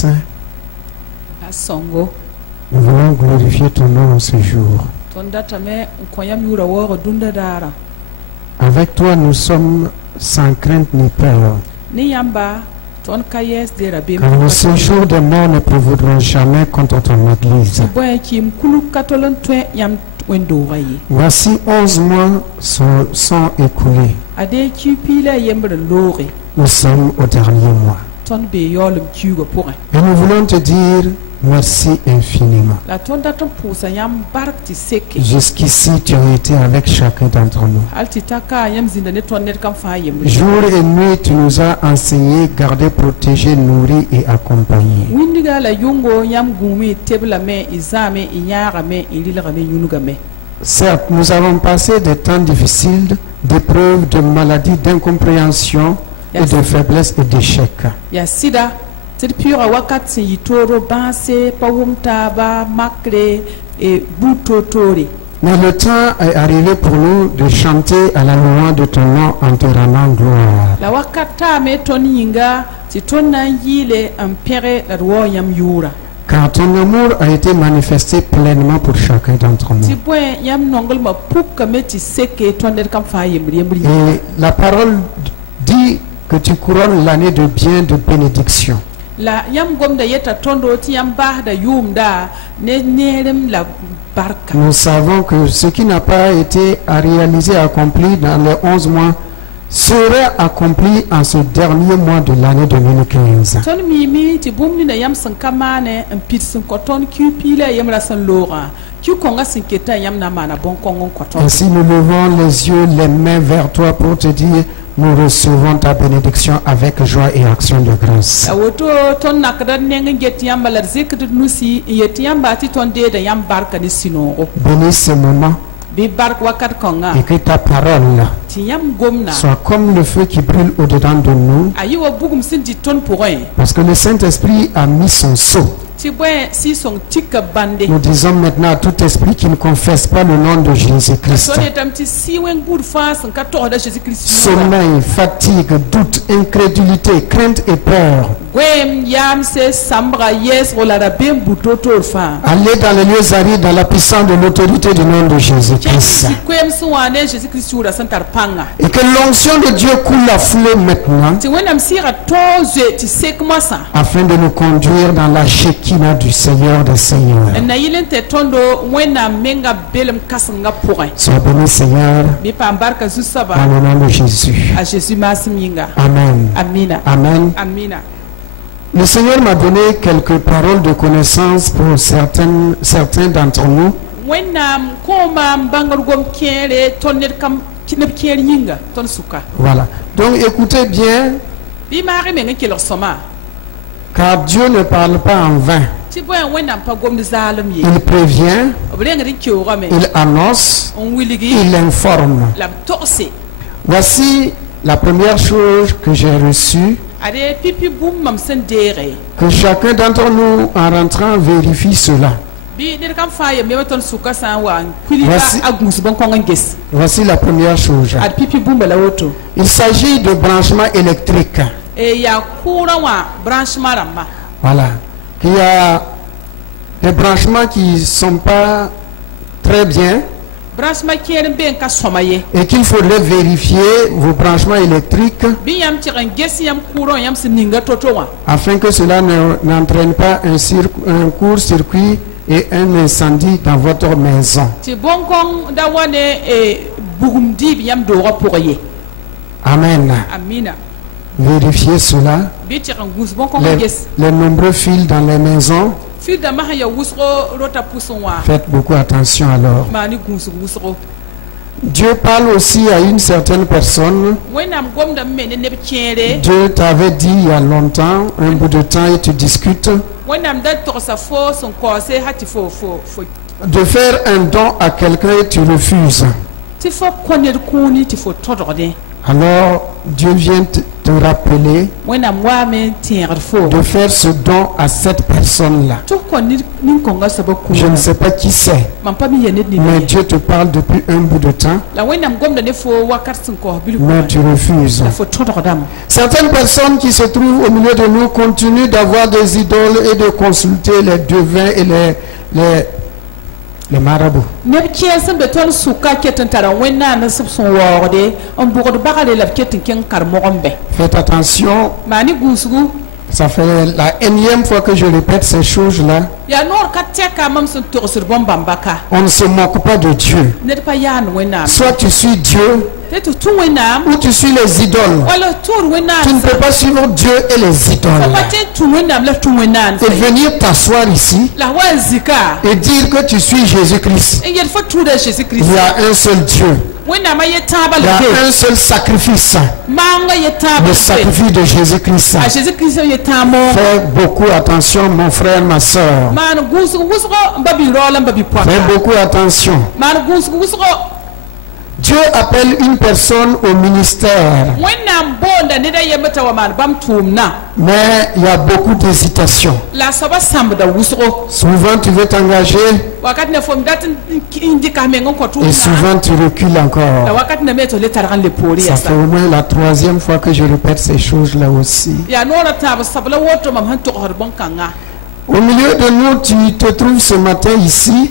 saint. Nous voulons glorifier ton nom ce jour. Avec toi, nous sommes sans crainte ni peur. Car le séjour des morts ne prévaudront jamais contre ton Église. Voici 11 mois sont écoulés. Nous sommes au dernier mois. Et nous voulons te dire merci infiniment. Jusqu'ici, tu as été avec chacun d'entre nous. Jour et nuit, tu nous as enseigné, gardé, protégé, nourri et accompagné. Certes, nous avons passé des temps difficiles, d'épreuves, de maladies, d'incompréhension et de faiblesse et d'échecs. Mais le temps est arrivé pour nous de chanter à la louange de ton nom en te rendant gloire. Car ton amour a été manifesté pleinement pour chacun d'entre nous. Et la parole dit que tu couronnes l'année de bien, de bénédiction. Nous savons que ce qui n'a pas été réalisé, accompli dans les 11 mois, serait accompli en ce dernier mois de l'année 2015. Ainsi nous levons les yeux, les mains vers toi pour te dire: nous recevons ta bénédiction avec joie et action de grâce. Bénis ce moment et que ta parole soit comme le feu qui brûle au-dedans de nous, parce que le Saint-Esprit a mis son sceau. Nous disons maintenant à tout esprit qui ne confesse pas le nom de Jésus-Christ: sommeil, fatigue, doute, incrédulité, crainte et peur, allez dans les lieux arides dans la puissance de l'autorité du nom de Jésus-Christ. Et que l'onction de Dieu coule à flot maintenant, afin de nous conduire dans la Shekinah du Seigneur des Seigneurs. Sois béni, Seigneur, dans le nom de Jésus. Amen. Amen. Le Seigneur m'a donné quelques paroles de connaissance pour certains d'entre nous. Voilà. Donc écoutez bien, car Dieu ne parle pas en vain. Il prévient, il annonce, il informe. Voici la première chose que j'ai reçue: que chacun d'entre nous, en rentrant, vérifie cela. Voici la première chose. Il s'agit de branchement électrique. Voilà. Il y a des branchements qui ne sont pas très bien et qu'il faudrait vérifier vos branchements électriques afin que cela n'entraîne pas un court-circuit et un incendie dans votre maison. Amen. Vérifiez cela. Les nombreux fils dans les maisons. Faites beaucoup attention alors. Dieu parle aussi à une certaine personne. Dieu t'avait dit il y a longtemps, un bout de temps, et tu discutes, de faire un don à quelqu'un et tu refuses. alors Dieu vient te rappeler de faire ce don à cette personne-là. Je ne sais pas qui c'est, mais Dieu te parle depuis un bout de temps, mais tu refuses. Certaines personnes qui se trouvent au milieu de nous continuent d'avoir des idoles et de consulter les devins et les marabouts. Faites attention. Ça fait la énième fois que je répète ces choses-là. On ne se moque pas de Dieu. Soit tu suis Dieu, ou tu suis les idoles. Tu ne peux pas suivre Dieu et les idoles et venir t'asseoir ici et dire que tu suis Jésus-Christ. Il y a un seul Dieu. Il y a un seul sacrifice, le sacrifice de Jésus-Christ. Fais beaucoup attention, mon frère, ma soeur. Fais beaucoup attention. Dieu appelle une personne au ministère, mais il y a beaucoup d'hésitation. Souvent tu veux t'engager et souvent tu recules encore. Ça fait au moins la troisième fois que je répète ces choses-là aussi. Au milieu de nous, tu te trouves ce matin ici.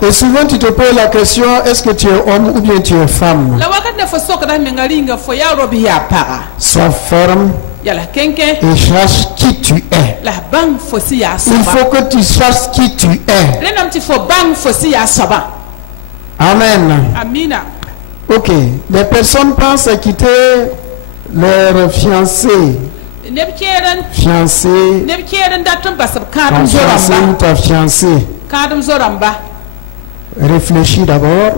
Et souvent tu te poses la question, est-ce que tu es homme ou bien tu es femme? Sois ferme et sache qui tu es. Il faut que tu saches qui tu es. Amen. Ok, les personnes pensent à quitter leur fiancé. Fiancé, ou ta fiancée. Réfléchis d'abord,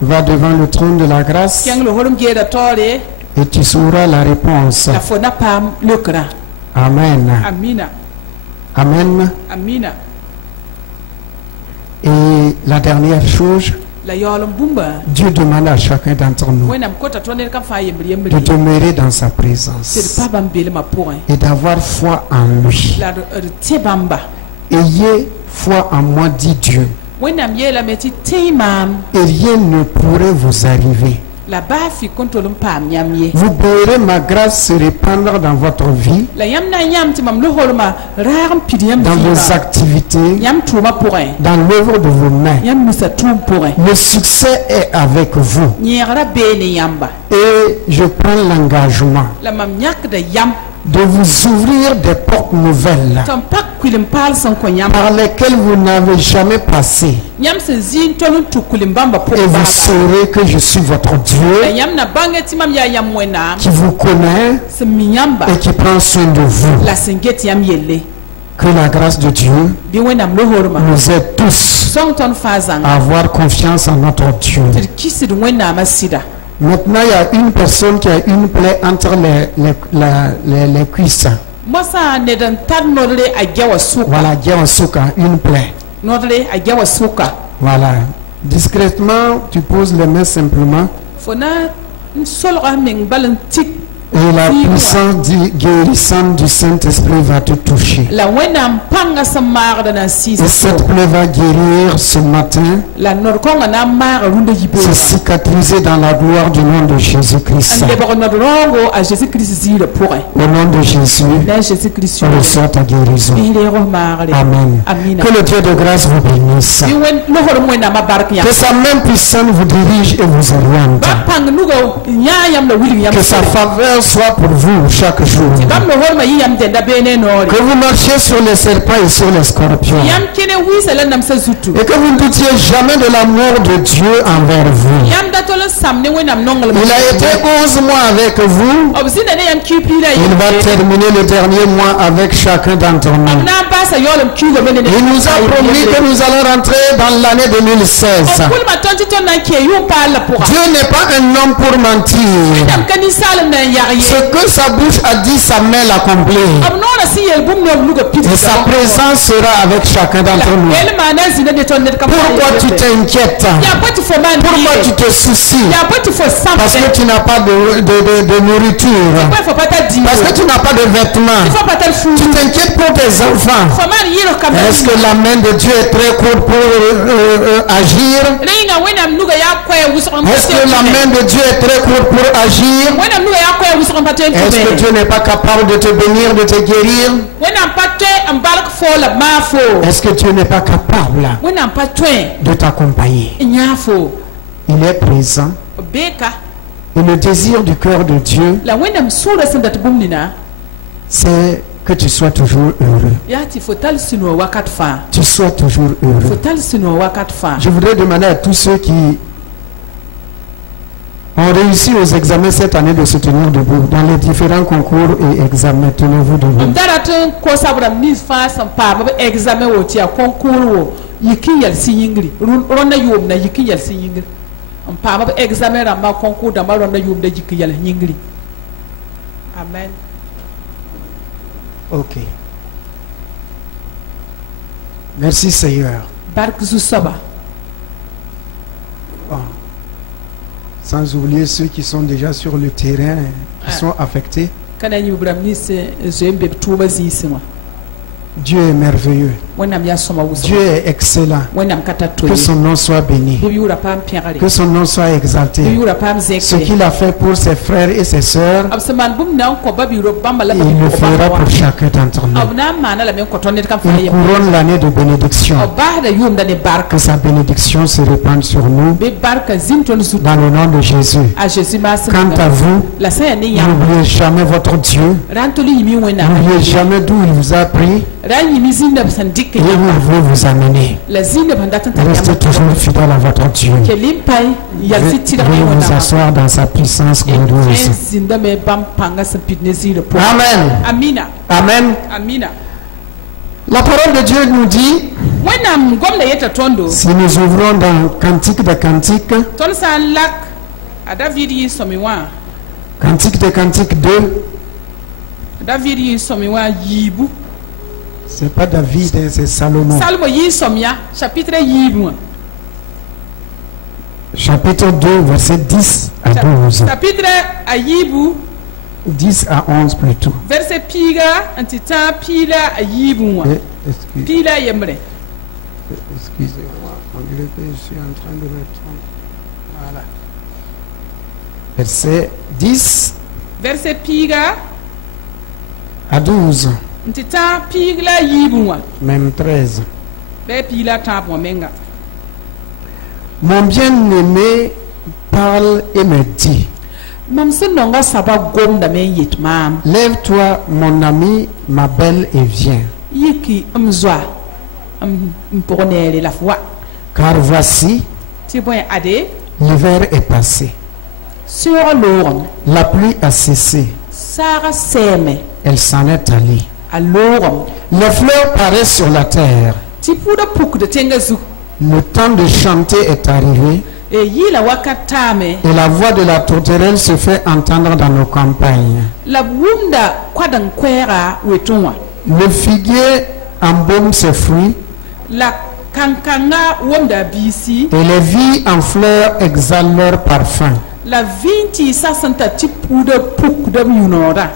va devant le trône de la grâce et tu sauras la réponse. Amen. Amen. Et la dernière chose, Dieu demande à chacun d'entre nous de demeurer dans sa présence et d'avoir foi en lui. Ayez foi en moi, dit Dieu, et rien ne pourrait vous arriver. Vous verrez ma grâce se répandre dans votre vie, dans vos activités, dans l'œuvre de vos mains. Le succès est avec vous. Et je prends l'engagement de vous ouvrir des portes nouvelles par lesquelles vous n'avez jamais passé. Et vous saurez que je suis votre Dieu qui vous connaît et qui prend soin de vous. Que la grâce de Dieu nous aide tous à avoir confiance en notre Dieu. Maintenant, il y a une personne qui a une plaie entre les cuisses. Voilà, une plaie. Voilà. Discrètement, tu poses les mains simplement. Et la puissance guérissante du Saint-Esprit va te toucher. Et cette plaie va guérir ce matin. C'est cicatrisé dans la gloire du nom de Jésus-Christ. Au nom de Jésus, reçois ta guérison. Amen. Que le Dieu de grâce vous bénisse. Que sa main puissante vous dirige et vous oriente. Que sa faveur soit pour vous chaque jour. Que vous marchiez sur les serpents et sur les scorpions. Et que vous ne doutiez jamais de l'amour de Dieu envers vous. Il a été 11 mois avec vous. Il va terminer le dernier mois avec chacun d'entre nous. Il nous a promis que nous allons rentrer dans l'année 2016. Dieu n'est pas un homme pour mentir. Ce que sa bouche a dit, sa main l'accomplit. Et sa présence sera avec chacun d'entre nous. Pourquoi tu t'inquiètes? Pourquoi tu te soucies? Parce que tu n'as pas de nourriture. Parce que tu n'as pas de vêtements. Tu t'inquiètes pour tes enfants. Est-ce que la main de Dieu est très courte pour agir? Est-ce que la main de Dieu est très courte pour agir? Est-ce que Dieu n'est pas capable de te bénir, de te guérir? Est-ce que Dieu n'est pas capable de t'accompagner? Il est présent. Et le désir du cœur de Dieu, c'est que tu sois toujours heureux. Tu sois toujours heureux. Je voudrais demander à tous ceux qui ont réussi aux examens cette année de se tenir debout. Dans les différents concours et examens, tenez-vous debout. Amen. Ok. Merci Seigneur. Bon. Sans oublier ceux qui sont déjà sur le terrain, qui sont affectés. Dieu est merveilleux. Dieu est excellent. Que son nom soit béni. Que son nom soit exalté. Ce qu'il a fait pour ses frères et ses sœurs, il le fera pour chacun d'entre nous. Il couronne l'année de bénédiction. Que sa bénédiction se répande sur nous. Dans le nom de Jésus. Quant à vous, n'oubliez jamais votre Dieu. N'oubliez jamais d'où il vous a pris. Et où il veut vous amener. Restez toujours fidèle à votre Dieu. Veuillez vous asseoir dans sa puissance glorieuse. Amen. Amen. La parole de Dieu nous dit, si nous ouvrons dans Cantique des Cantiques, Cantique des Cantiques 2, c'est pas David, c'est Salomon. Chapitre 2, verset 10 à 12. 10 à 11 plutôt. Verset piga, antita pila ayibunwa. Pila yembre. Excusez-moi, je suis en train de mettre. Voilà. Verset 10. Verset piga à 12. Antita pila yibunwa. Même 13. Be pila tapo menga. Mon bien-aimé parle et me dit. Lève-toi, mon ami, ma belle, et viens. Car voici, l'hiver est passé. La pluie a cessé. Elle s'en est allée. Les fleurs paraissent sur la terre. Le temps de chanter est arrivé. Et la voix de la tourterelle se fait entendre dans nos campagnes. Le figuier embaume ses fruits. Et les vignes en fleurs exhalent leur parfum.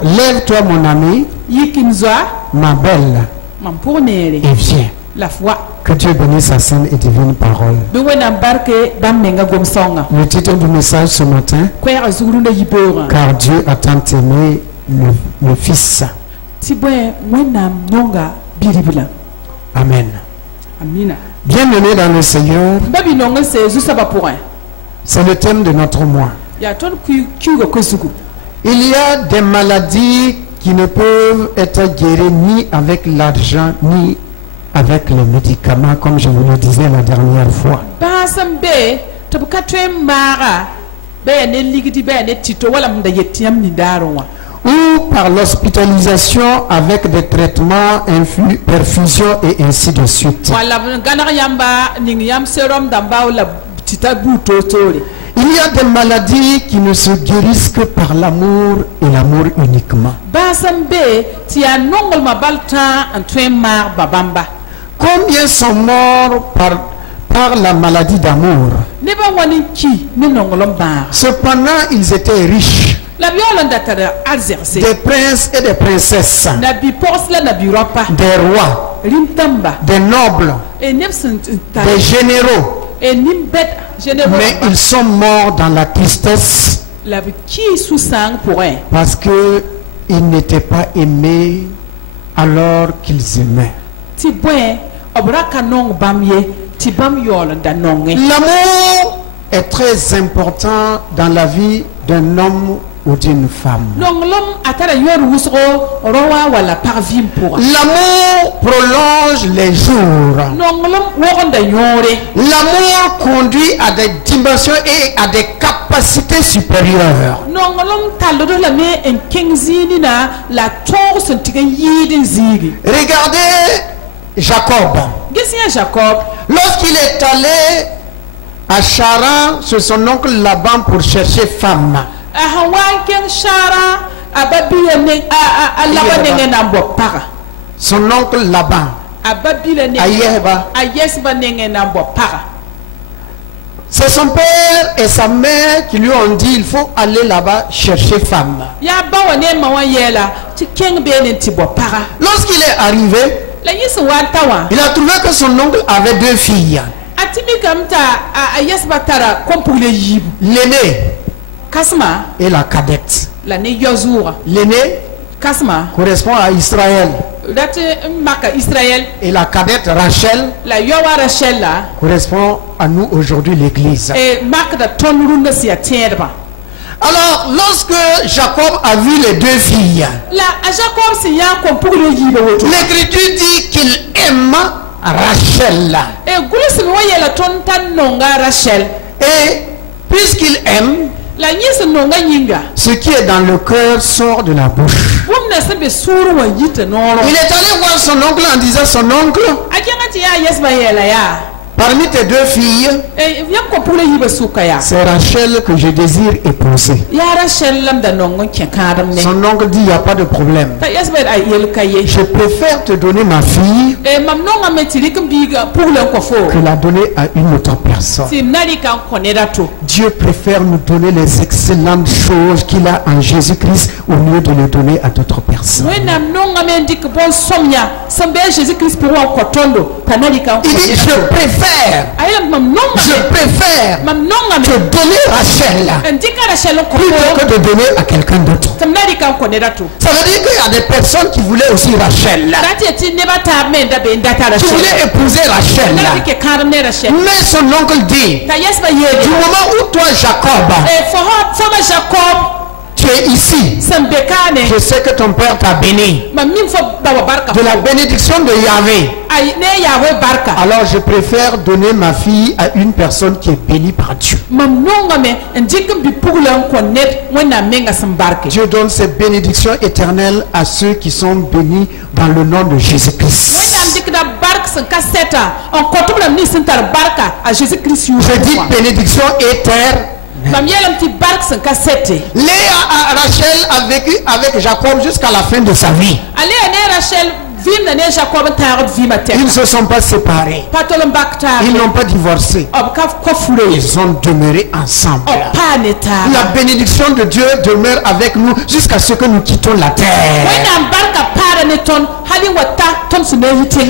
Lève-toi, mon ami, ma belle, et viens. Que Dieu bénisse sa sainte et divine parole. Le titre du message ce matin, car Dieu a tant aimé le Fils. Amen. Bienvenue dans le Seigneur. C'est le thème de notre mois. Il y a des maladies qui ne peuvent être guéries ni avec l'argent ni avec les médicaments, comme je vous le disais la dernière fois. Ou par l'hospitalisation avec des traitements, perfusion et ainsi de suite. Il y a des maladies qui ne se guérissent que par l'amour et l'amour uniquement. Combien sont morts par la maladie d'amour? Cependant, ils étaient riches. Des princes et des princesses. Des rois. Des nobles. Des généraux. Mais ils sont morts dans la tristesse parce qu'ils n'étaient pas aimés alors qu'ils aimaient. L'amour est très important dans la vie d'un homme ou d'une femme. L'amour prolonge les jours. L'amour conduit à des dimensions et à des capacités supérieures. Regardez Jacob. Lorsqu'il est allé à Charan chez son oncle Laban pour chercher femme, son oncle Laban, c'est son père et sa mère qui lui ont dit il faut aller là-bas chercher femme. Lorsqu'il est arrivé, il a trouvé que son oncle avait deux filles. L'aîné et la cadette. L'aîné correspond à Israël. Et la cadette Rachel correspond à nous aujourd'hui, l'église. Alors, lorsque Jacob a vu les deux filles, l'Écriture dit qu'il aime Rachel. Et puisqu'il aime, ce qui est dans le cœur sort de la bouche. Il est allé voir son oncle en disant, son oncle, parmi tes deux filles, c'est Rachel que je désire épouser. Son oncle dit, il n'y a pas de problème. Je préfère te donner ma fille que la donner à une autre personne. Dieu préfère nous donner les excellentes choses qu'il a en Jésus-Christ au lieu de les donner à d'autres personnes. Il dit, je préfère te donner Rachel plutôt que de donner à quelqu'un d'autre. Ça veut dire qu'il y a des personnes qui voulaient aussi Rachel, qui voulaient épouser Rachel. Mais son oncle dit, du moment où toi Jacob, tu es ici, je sais que ton père t'a béni de la bénédiction de Yahvé. Alors je préfère donner ma fille à une personne qui est bénie par Dieu. Dieu donne ses bénédictions éternelles à ceux qui sont bénis dans le nom de Jésus-Christ. Je dis bénédiction éternelle. Léa Rachel a vécu avec Jacob jusqu'à la fin de sa vie. Ils ne se sont pas séparés. Ils n'ont pas divorcé. Ils ont demeuré ensemble. La bénédiction de Dieu demeure avec nous jusqu'à ce que nous quittons la terre.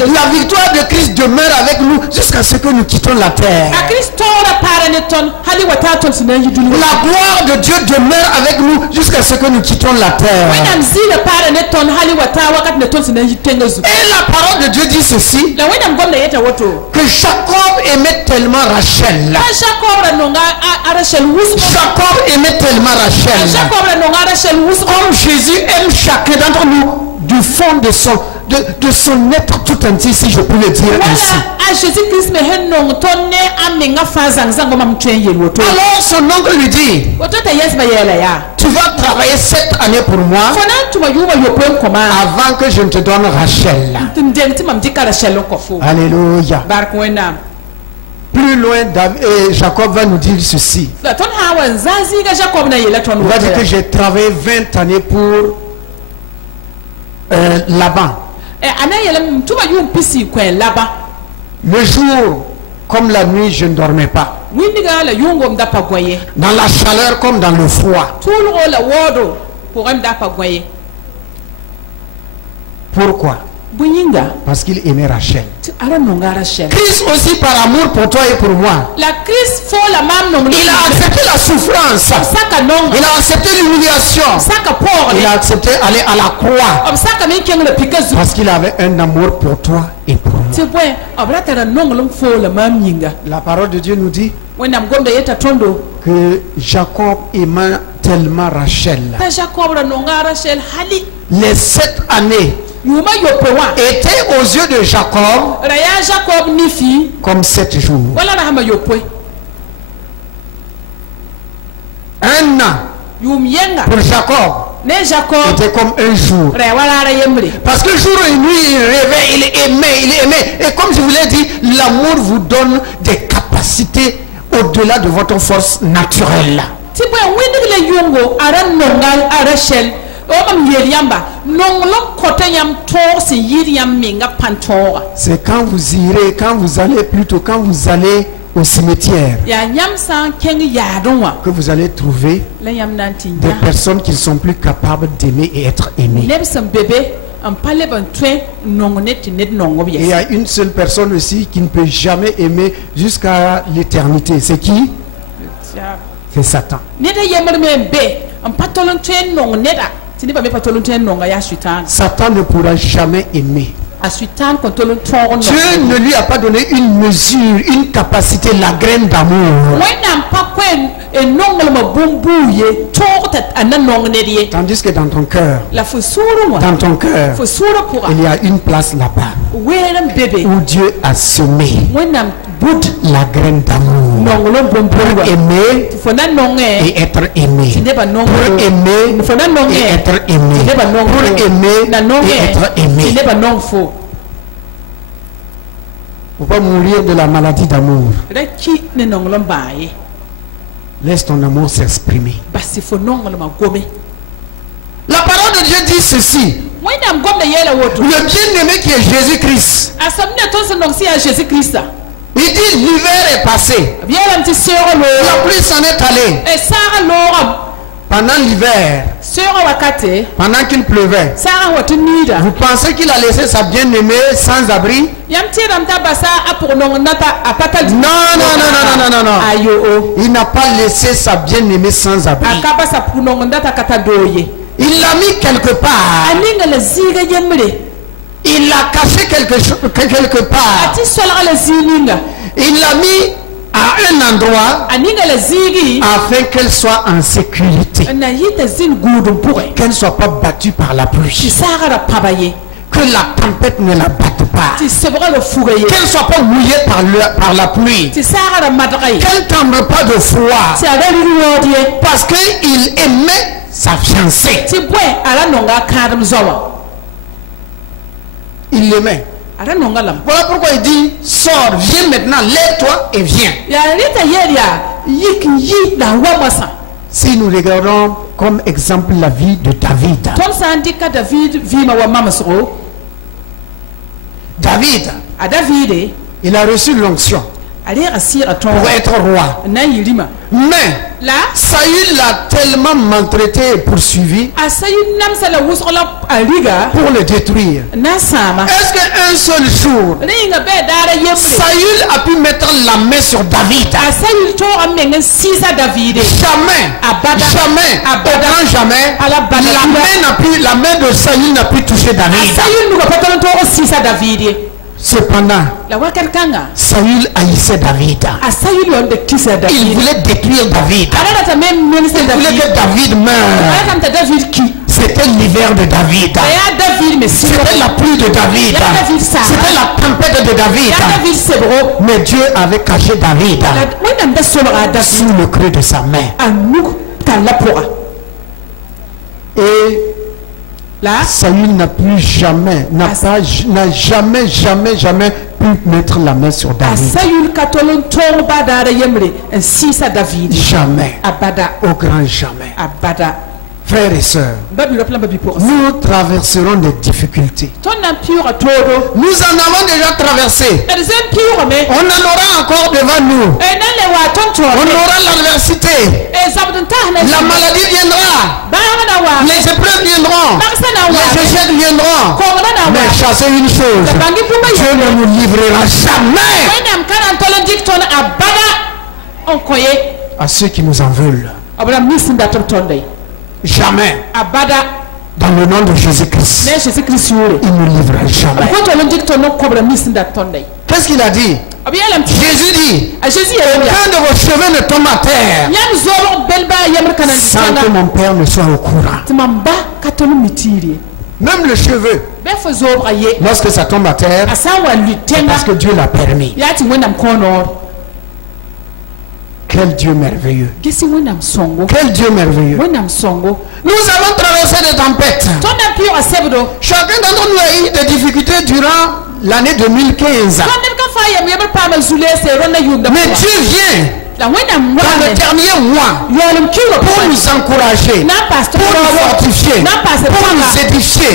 La victoire de Christ demeure avec nous jusqu'à ce que nous quittons la terre. La gloire de Dieu demeure avec nous jusqu'à ce que nous quittons la terre. Et la parole de Dieu dit ceci, que Jacob aimait tellement Rachel. Jacob aimait tellement Rachel. Comme Jésus aime chacun d'entre nous du fond de son être tout entier, si je peux le dire ainsi. Alors son oncle lui dit, tu vas travailler 7 années pour moi avant que je ne te donne Rachel. Alléluia. Plus loin, Jacob va nous dire ceci. Il va dire que j'ai travaillé 20 années pour Laban. Le jour comme la nuit, je ne dormais pas. Dans la chaleur comme dans le froid. Pourquoi? Parce qu'il aimait Rachel. Christ aussi par amour pour toi et pour moi. Il a accepté la souffrance. Il a accepté l'humiliation. Il a accepté d'aller à la croix. Parce qu'il avait un amour pour toi et pour moi. La parole de Dieu nous dit que Jacob aimait tellement Rachel. Les 7 années était aux yeux de Jacob comme 7 jours. Un an pour Jacob était comme un jour. Parce que jour et nuit il rêvait, il aimait. Et comme je vous l'ai dit, l'amour vous donne des capacités au-delà de votre force naturelle. C'est quand vous irez, quand vous allez au cimetière, que vous allez trouver des personnes qui ne sont plus capables d'aimer et être aimées. Et il y a une seule personne aussi qui ne peut jamais aimer jusqu'à l'éternité. C'est qui? C'est Satan. Satan ne pourra jamais aimer. Dieu ne lui a pas donné une mesure, une capacité, la graine d'amour. Tandis que dans ton cœur, il y a une place là-bas où Dieu a semé la graine d'amour pour aimer et être aimé, pour aimer et être aimé, pour aimer et être aimé. Il ne faut pas mourir de la maladie d'amour. Laisse ton amour s'exprimer. La parole de Dieu dit ceci. Le bien-aimé qui est Jésus-Christ. Il dit l'hiver est passé. La pluie s'en est allée. Pendant l'hiver, pendant qu'il pleuvait, vous pensez qu'il a laissé sa bien-aimée sans abri? Non. Il n'a pas laissé sa bien-aimée sans abri. Il l'a mis quelque part. Il l'a caché quelque part. Il l'a mis à un endroit afin qu'elle soit en sécurité, qu'elle ne soit pas battue par la pluie, que la tempête ne la batte pas, qu'elle ne soit pas mouillée par la pluie, qu'elle ne tombe pas de froid, parce qu'il aimait sa fiancée. Il l'aimait. Voilà pourquoi il dit, sors, viens maintenant, lève-toi et viens. Si nous regardons comme exemple la vie de David. David, il a reçu l'onction pour être roi. Mais Saül l'a tellement maltraité et poursuivi pour le détruire. Est-ce qu'un seul jour Saül a pu mettre la main sur David? Jamais, la main de Saül n'a pu toucher David. Cependant, Saül haïssait David. Il voulait détruire David. Il voulait que David meure. C'était l'hiver de David. C'était la pluie de David. C'était la tempête de David. Mais Dieu avait caché David sous le creux de sa main. Et Saül n'a plus jamais, n'a jamais pu mettre la main sur David. Jamais. Au grand jamais. Frères et sœurs, nous traverserons des difficultés. Nous en avons déjà traversé. On en aura encore devant nous. On aura l'adversité. La maladie viendra. Les épreuves viendront. Les échecs viendront. Mais chassez une chose. Dieu ne nous livrera jamais à ceux qui nous en veulent. Jamais. Dans le nom de Jésus-Christ. Il ne livrera jamais. Qu'est-ce qu'il a dit? Jésus dit, aucun de vos cheveux ne tombe à terre sans que mon Père ne soit au courant. Même le cheveu, lorsque ça tombe à terre, c'est parce que Dieu l'a permis. Quel Dieu merveilleux. Quel Dieu merveilleux. Nous avons traversé des tempêtes. Chacun d'entre nous a eu des difficultés durant l'année 2015. Mais Dieu vient dans le dernier mois pour nous encourager, pour nous fortifier, pour nous édifier,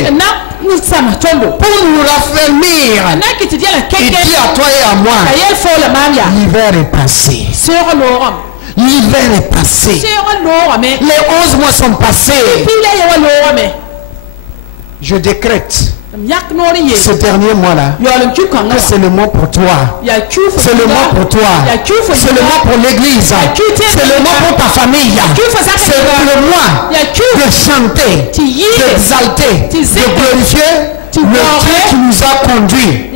pour nous raffermir. Il dit à toi et à moi, l'hiver est passé. L'hiver est passé. Les 11 mois sont passés. Je décrète ce dernier mois-là, c'est le mois pour toi. C'est le mois pour toi. C'est le mois pour l'église. C'est le mois pour ta famille. C'est le mois de chanter, d'exalter, de glorifier le Dieu qui nous a conduits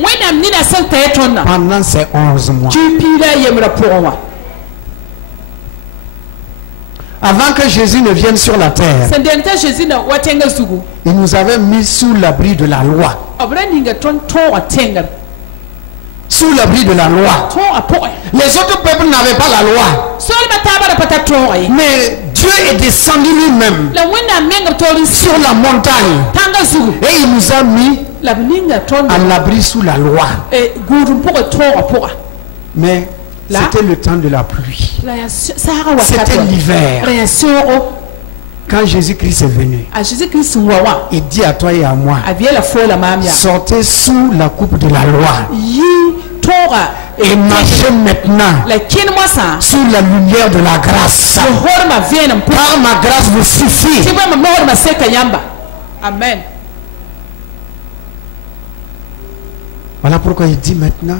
pendant ces 11 mois. Avant que Jésus ne vienne sur la terre, il nous avait mis sous l'abri de la loi. Sous l'abri de la loi. Les autres peuples n'avaient pas la loi. Mais Dieu est descendu lui-même sur la montagne. Et il nous a mis à l'abri sous la loi. Mais c'était le temps de la pluie. C'était l'hiver. Quand Jésus-Christ est venu, il dit à toi et à moi, sortez sous la coupe de la loi et marchez maintenant sous la lumière de la grâce. Car ma grâce vous suffit. Amen. Voilà pourquoi il dit maintenant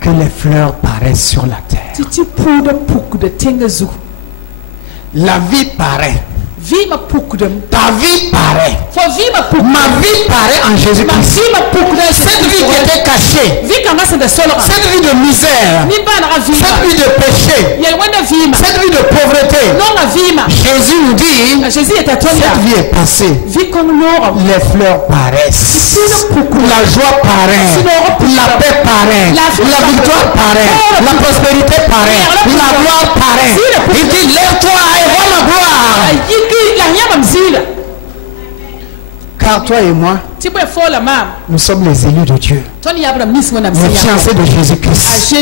que les fleurs paraissent sur la terre. La vie paraît. Ta vie paraît. Ma vie paraît en Jésus-Christ. Cette vie qui était cachée, cette vie de misère, cette vie de péché, cette vie de pauvreté, Jésus nous dit, cette vie est passée. Les fleurs paraissent. La joie paraît. La paix paraît. La victoire paraît. La prospérité paraît. La gloire paraît. Il dit, lève-toi et vois ma gloire. Car toi et moi, nous sommes les élus de Dieu, les fiancés de Jésus-Christ.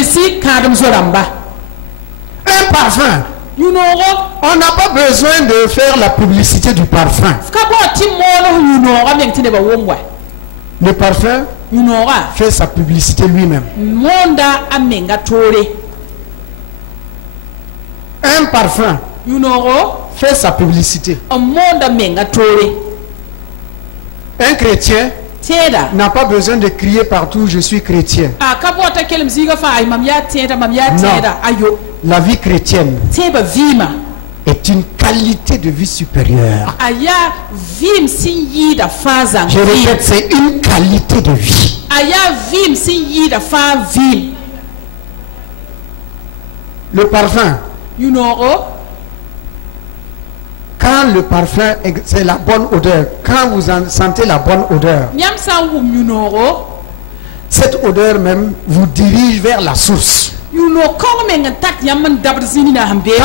Un parfum, on n'a pas besoin de faire la publicité du parfum. Le parfum fait sa publicité lui-même. Un parfum fait sa publicité. Un chrétien n'a pas besoin de crier partout je suis chrétien. Non. La vie chrétienne est une qualité de vie supérieure. Je répète, c'est une qualité de vie. Le parfum, quand le parfum, c'est la bonne odeur, quand vous en sentez la bonne odeur, cette odeur même vous dirige vers la source. Quand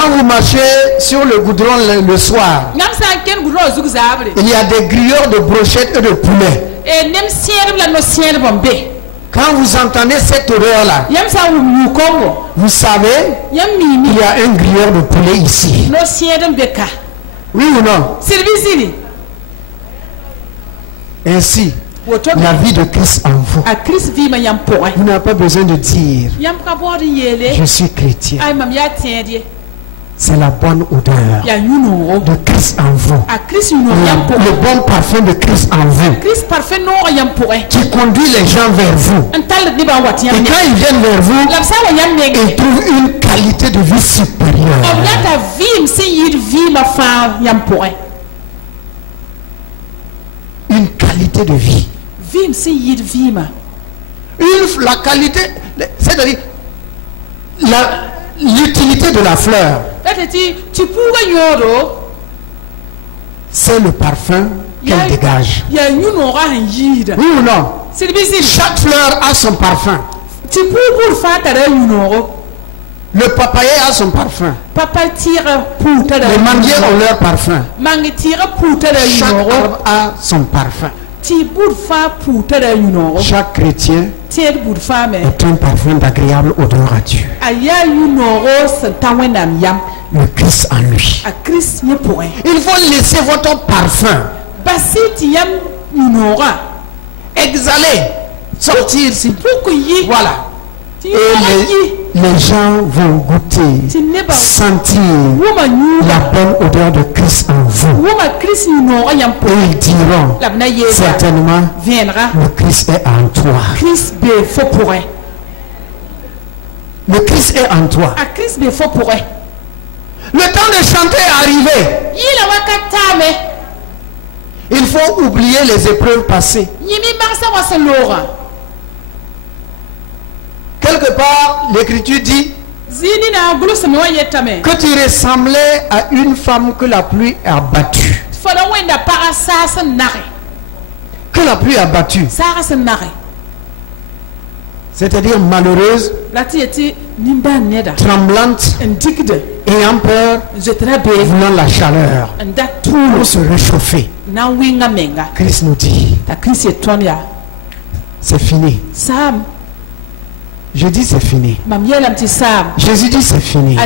vous marchez sur le goudron le soir, il y a des grilleurs de brochettes et de poulet. Quand vous entendez cette odeur-là, vous savez qu'il y a un grilleur de poulet ici. Oui ou non? Ainsi, la vie de Christ en vous. Vous n'avez pas besoin de dire je suis chrétien. C'est la bonne odeur de Christ en vous. Le bon parfum de Christ en vous qui conduit les gens vers vous. Et quand ils viennent vers vous, ils trouvent une qualité de vie supérieure. Une qualité de vie. La qualité, c'est-à-dire l'utilité de la fleur. C'est le parfum qu'elle dégage. Oui ou non? Chaque fleur a son parfum. Le papayer a son parfum. Les manguiers ont leur parfum. Chaque arbre a son parfum. Chaque chrétien est un parfum d'agréable odeur à Dieu. Le Christ en lui. Il faut laisser votre parfum exhaler, sortir. Voilà. Et les gens vont goûter, sentir la bonne odeur de Christ en vous. Et ils diront certainement, le Christ est en toi. Le Christ est en toi. Le temps de chanter est arrivé. Il faut oublier les épreuves passées. Quelque part, l'Écriture dit que tu ressemblais à une femme que la pluie a battue. Que la pluie a battue. C'est-à-dire malheureuse, tremblante, ayant peur, voulant la chaleur pour se réchauffer. Christ nous dit, c'est fini. Je dis c'est fini. Jésus dit c'est fini.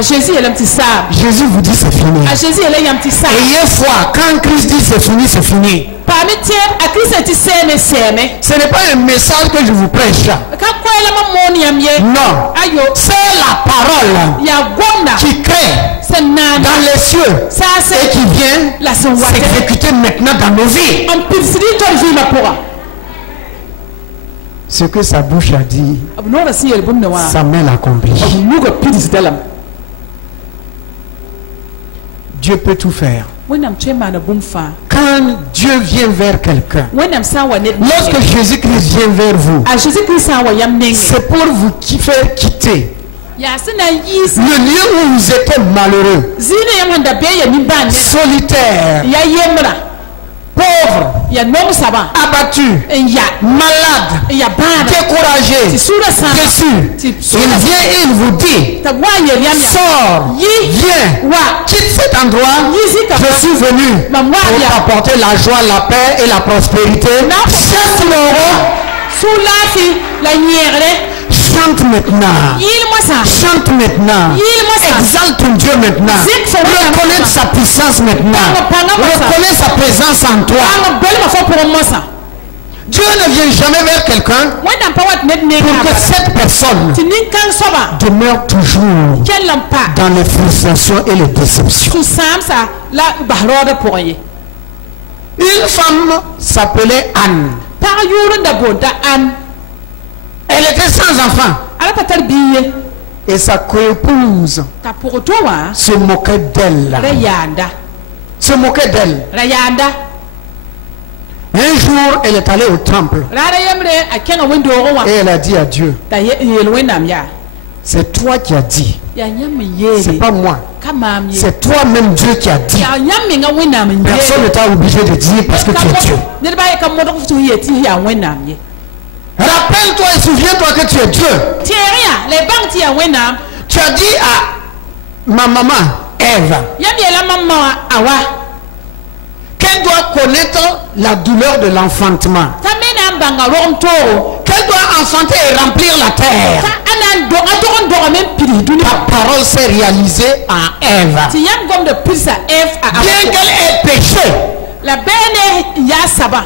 Jésus vous dit c'est fini. Ayez foi. Quand Christ dit c'est fini, c'est fini. Ce n'est pas un message que je vous prêche. Non. C'est la parole qui crée dans les cieux et qui vient s'exécuter maintenant dans nos vies. Ce que sa bouche a dit, sa main l'accomplit. Dieu peut tout faire. Quand Dieu vient vers quelqu'un, lorsque Jésus-Christ vient vers vous, c'est pour vous faire quitter le lieu où vous êtes malheureux, solitaire, pauvre, abattu, malade, découragé, déçu. Il vient et il vous dit, sors, viens, quitte cet endroit. Je suis venu pour apporter la joie, la paix et la prospérité. Chante maintenant. Chante maintenant. Exalte ton Dieu maintenant. Reconnais sa puissance maintenant. Reconnais sa présence en toi. Dieu ne vient jamais vers quelqu'un pour que cette personne demeure toujours dans les frustrations et les déceptions. Une femme s'appelait Anne. Elle était sans enfant. Et sa coépouse se moquait d'elle. Un jour, elle est allée au temple. Et elle a dit à Dieu, c'est toi qui as dit. C'est pas moi. C'est toi-même Dieu qui a dit. Personne ne t'a obligé de dire parce que tu es Dieu. Rappelle-toi et souviens-toi que tu es Dieu. Tu as dit à ma maman, Ève, qu'elle doit connaître la douleur de l'enfantement. Qu'elle doit enfanter et remplir la terre. Ta parole s'est réalisée en Ève. Bien qu'elle ait péché,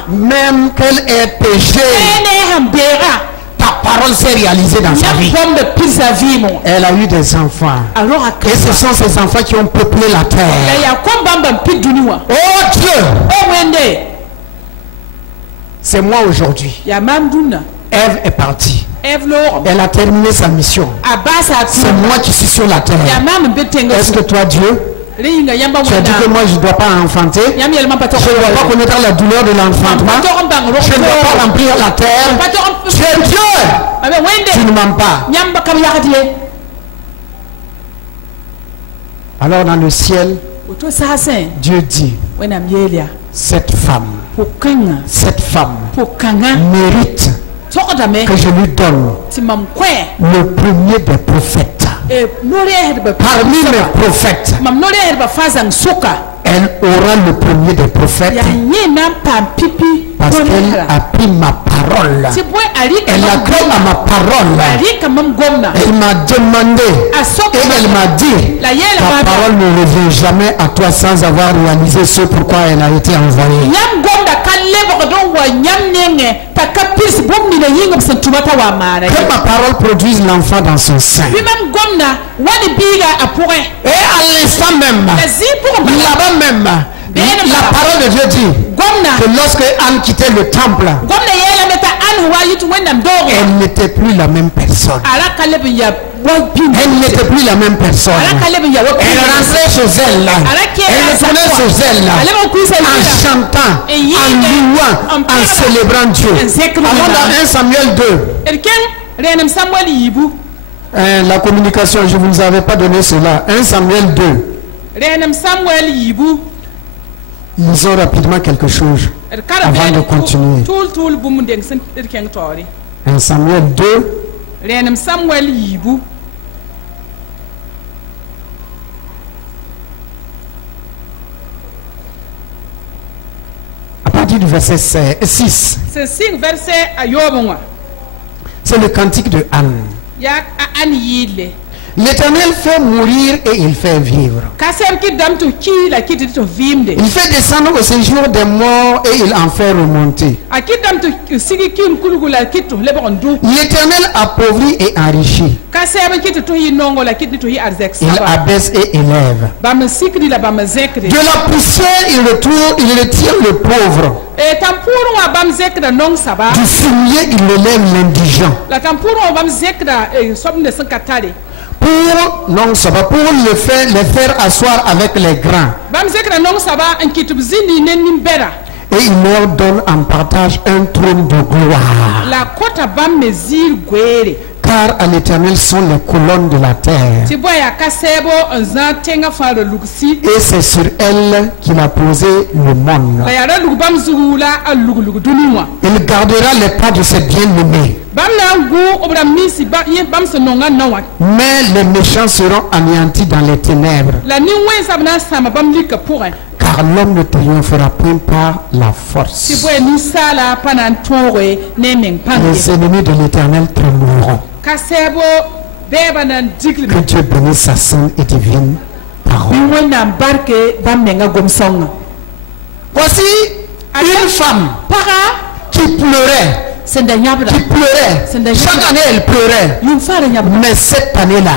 même qu'elle ait péché, ta parole s'est réalisée dans sa vie. Elle a eu des enfants. Et ce sont ces enfants qui ont peuplé la terre. Oh Dieu! C'est moi aujourd'hui. Ève est partie. Elle a terminé sa mission. C'est moi qui suis sur la terre. Est-ce que toi, Dieu, tu as dit que moi je ne dois pas enfanter, je ne dois pas connaître la douleur de l'enfantement, je ne dois pas remplir la terre. Tu es Dieu. Tu ne mens pas. Alors dans le ciel, Dieu dit, cette femme mérite que je lui donne le premier des prophètes. Parmi mes prophètes, elle aura le premier des prophètes parce qu'elle a pris ma parole. Elle a cru à ma parole. Elle m'a demandé et elle m'a dit, ta parole ne revient jamais à toi sans avoir réalisé ce pourquoi elle a été envoyée. Que ma parole produise l'enfant dans son sein. Et à l'instant même, là-bas même, la parole de Dieu dit que lorsque Anne quittait le temple, elle n'était plus la même personne. Elle n'était plus la même personne. Elle rentrait chez elle, elle retournait chez elle, en chantant, en louant, en célébrant Dieu. Avant dans 1 Samuel 2. La communication, je ne vous avais pas donné cela. 1 Samuel 2. Lisons rapidement quelque chose avant de continuer. 1 Samuel 2. À partir du verset 6. C'est le cantique de Anne. L'Éternel fait mourir et il fait vivre. Il fait descendre au séjour des morts et il en fait remonter. L'Éternel appauvrit et enrichit. Il abaisse et élève. De la poussière il retire le pauvre. Du fumier il élève l'indigent. Pour les faire asseoir avec les grains. Et il leur donne en partage un trône de gloire. Car à l'Éternel sont les colonnes de la terre. Et c'est sur elle qu'il a posé le monde. Il gardera les pas de ses bien-aimés. Mais les méchants seront anéantis dans les ténèbres. Car l'homme ne triomphera point par la force. Les ennemis de l'Éternel trembleront. Que Dieu bénisse sa sainte et divine parole. Voici une femme qui pleurait. Chaque année elle pleurait. Mais cette année-là,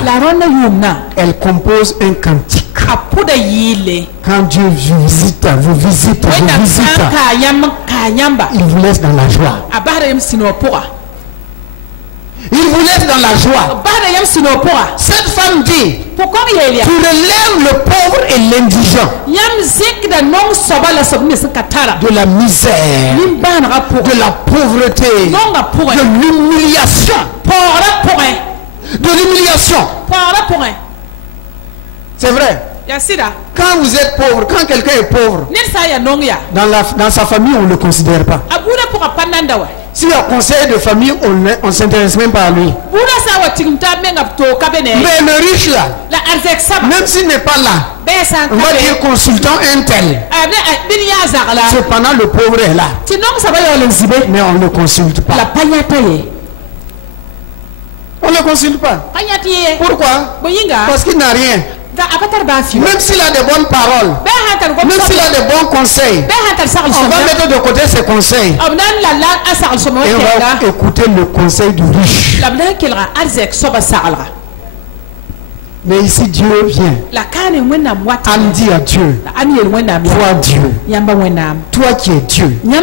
elle compose un cantique. Quand Dieu vous visite, il vous laisse dans la joie. Il vous laisse dans la joie. Cette femme dit, tu relèves le pauvre et l'indigent de la misère, de la pauvreté, de l'humiliation. C'est vrai. Quand vous êtes pauvre, quand quelqu'un est pauvre, dans sa famille on ne le considère pas. Si un conseiller de famille, on ne s'intéresse même pas à lui. Mais le riche là, même s'il n'est pas là, on va dire consultant un tel. Cependant, le pauvre est là. Mais on ne le consulte pas. On ne le consulte pas. Pourquoi? Parce qu'il n'a rien. Même s'il a de bonnes paroles, même s'il a de bons conseils, on va mettre de côté ses conseils et on va écouter le conseil du riche. Mais ici Dieu vient. Anne dit à Dieu, toi Dieu, toi qui es Dieu, toi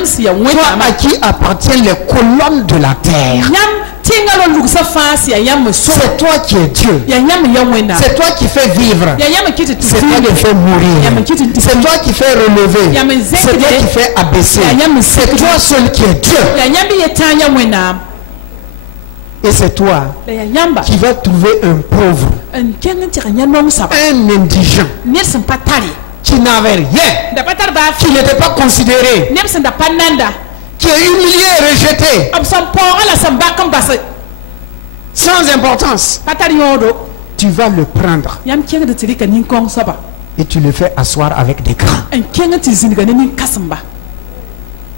à qui appartiennent les colonnes de la terre. C'est toi qui es Dieu. C'est toi qui fais vivre. C'est toi qui fais mourir. C'est toi qui fais relever. C'est toi qui fais abaisser. C'est toi seul qui es Dieu. Et c'est toi qui vas trouver un pauvre, un indigent, qui n'avait rien, qui n'était pas considéré, qui est humilié et rejeté, sans importance. Tu vas le prendre et tu le fais asseoir avec des grands.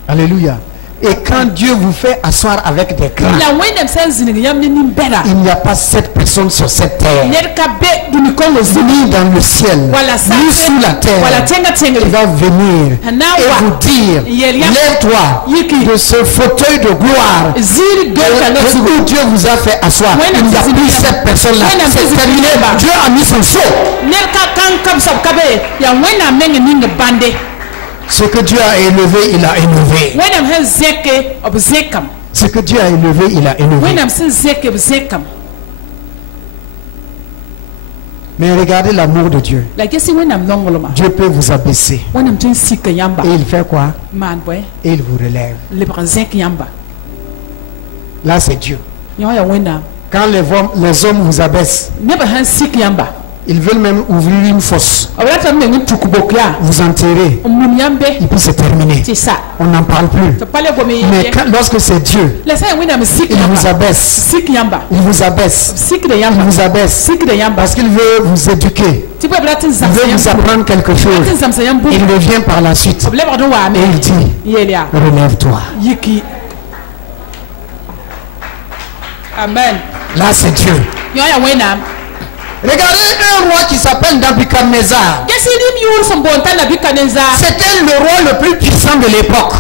Alléluia. Et quand Dieu vous fait asseoir avec des grands, il n'y a pas 7 personnes sur cette terre, ni dans le ciel, ni sous la terre, qui va venir et vous dire, lève-toi de ce fauteuil de gloire où Dieu vous a fait asseoir. Il n'y a plus 7 personnes-là. C'est terminé. Dieu a mis son sceau. Ce que Dieu a élevé, il a élevé. Ce que Dieu a élevé, il a élevé. Mais regardez l'amour de Dieu. Dieu peut vous abaisser. Et il fait quoi? Et il vous relève. Là, c'est Dieu. Quand les hommes vous abaissent, ils veulent même ouvrir une fosse, vous enterrer, et puis c'est terminé. On n'en parle plus. Mais lorsque c'est Dieu, il vous abaisse. Il vous abaisse. Il vous abaisse. Parce qu'il veut vous éduquer. Il veut vous apprendre quelque chose. Il revient par la suite. Et il dit, relève-toi. Amen. Là, c'est Dieu. Regardez un roi qui s'appelle Nabuchodonosor. C'était le roi le plus puissant de l'époque.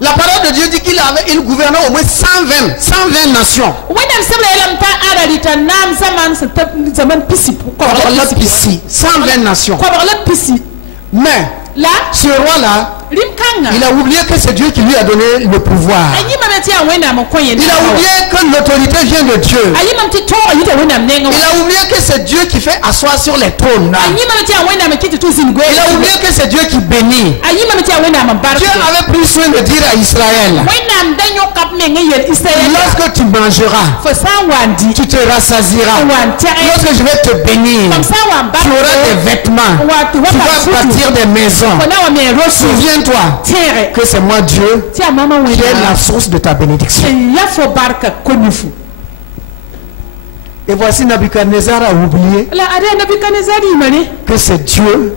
La parole de Dieu dit qu'il gouvernait au moins 120 nations. 120 nations. Mais ce roi-là, il a oublié que c'est Dieu qui lui a donné le pouvoir. Il a oublié que l'autorité vient de Dieu. Il a oublié que c'est Dieu qui fait asseoir sur les trônes. Il a oublié que c'est Dieu qui bénit. Dieu avait pris soin de dire à Israël, lorsque tu mangeras, tu te rassasieras. Lorsque je vais te bénir, tu auras des vêtements, tu vas bâtir des maisons. Souviens-toi que c'est moi Dieu qui est la source de ta bénédiction. Et voici Nabuchodonosor a oublié que c'est Dieu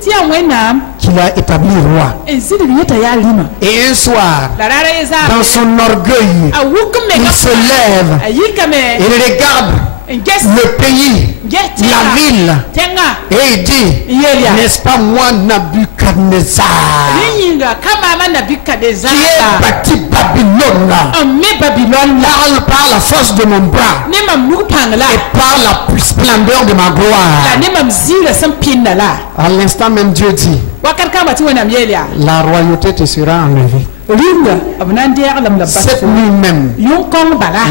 qui l'a établi roi. Et un soir, dans son orgueil, il se lève et il regarde le pays, la ville, et il dit, n'est-ce pas moi Nabuchodonosor qui ai bâti Babylone, parle par la force de mon bras et par la splendeur de ma gloire. À l'instant même Dieu dit, la royauté te sera enlevée. Cette nuit même,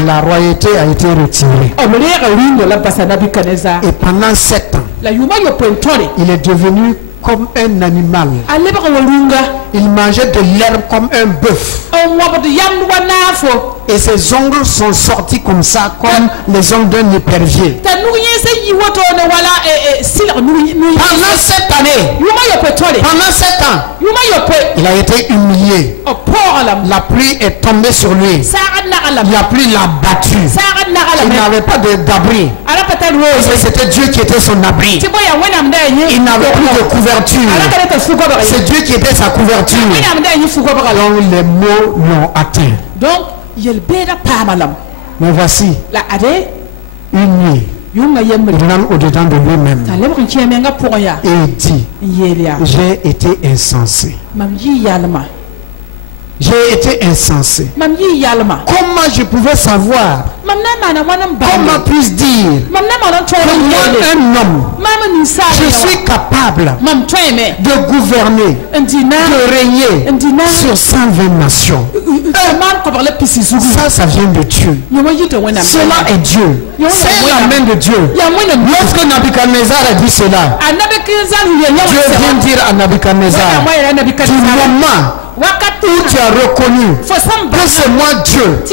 la royauté a été retirée. Et pendant 7 ans, il est devenu comme un animal. Il mangeait de l'herbe comme un bœuf. Et ses ongles sont sortis comme ça, comme les ongles d'un épervier. Pendant cette année, pendant 7 ans, il a été humilié. La pluie est tombée sur lui. La pluie l'a battu. Il n'avait pas d'abri. C'était Dieu qui était son abri. Il n'avait plus de couverture. C'est Dieu qui était sa couverture. Donc les mots l'ont atteint. Mais voici une nuit, il rentre au-dedans de lui-même et il dit, j'ai été insensé. J'ai été insensé. Comment je pouvais savoir? Comment puis-je dire que moi, un homme, je suis capable de gouverner, de régner sur 120 nations? Ça vient de Dieu. Cela est Dieu. C'est la main de Dieu. Lorsque Nabuchodonosor a dit cela, Dieu vient dire à Nabuchodonosor, du moment où tu as reconnu que c'est moi Dieu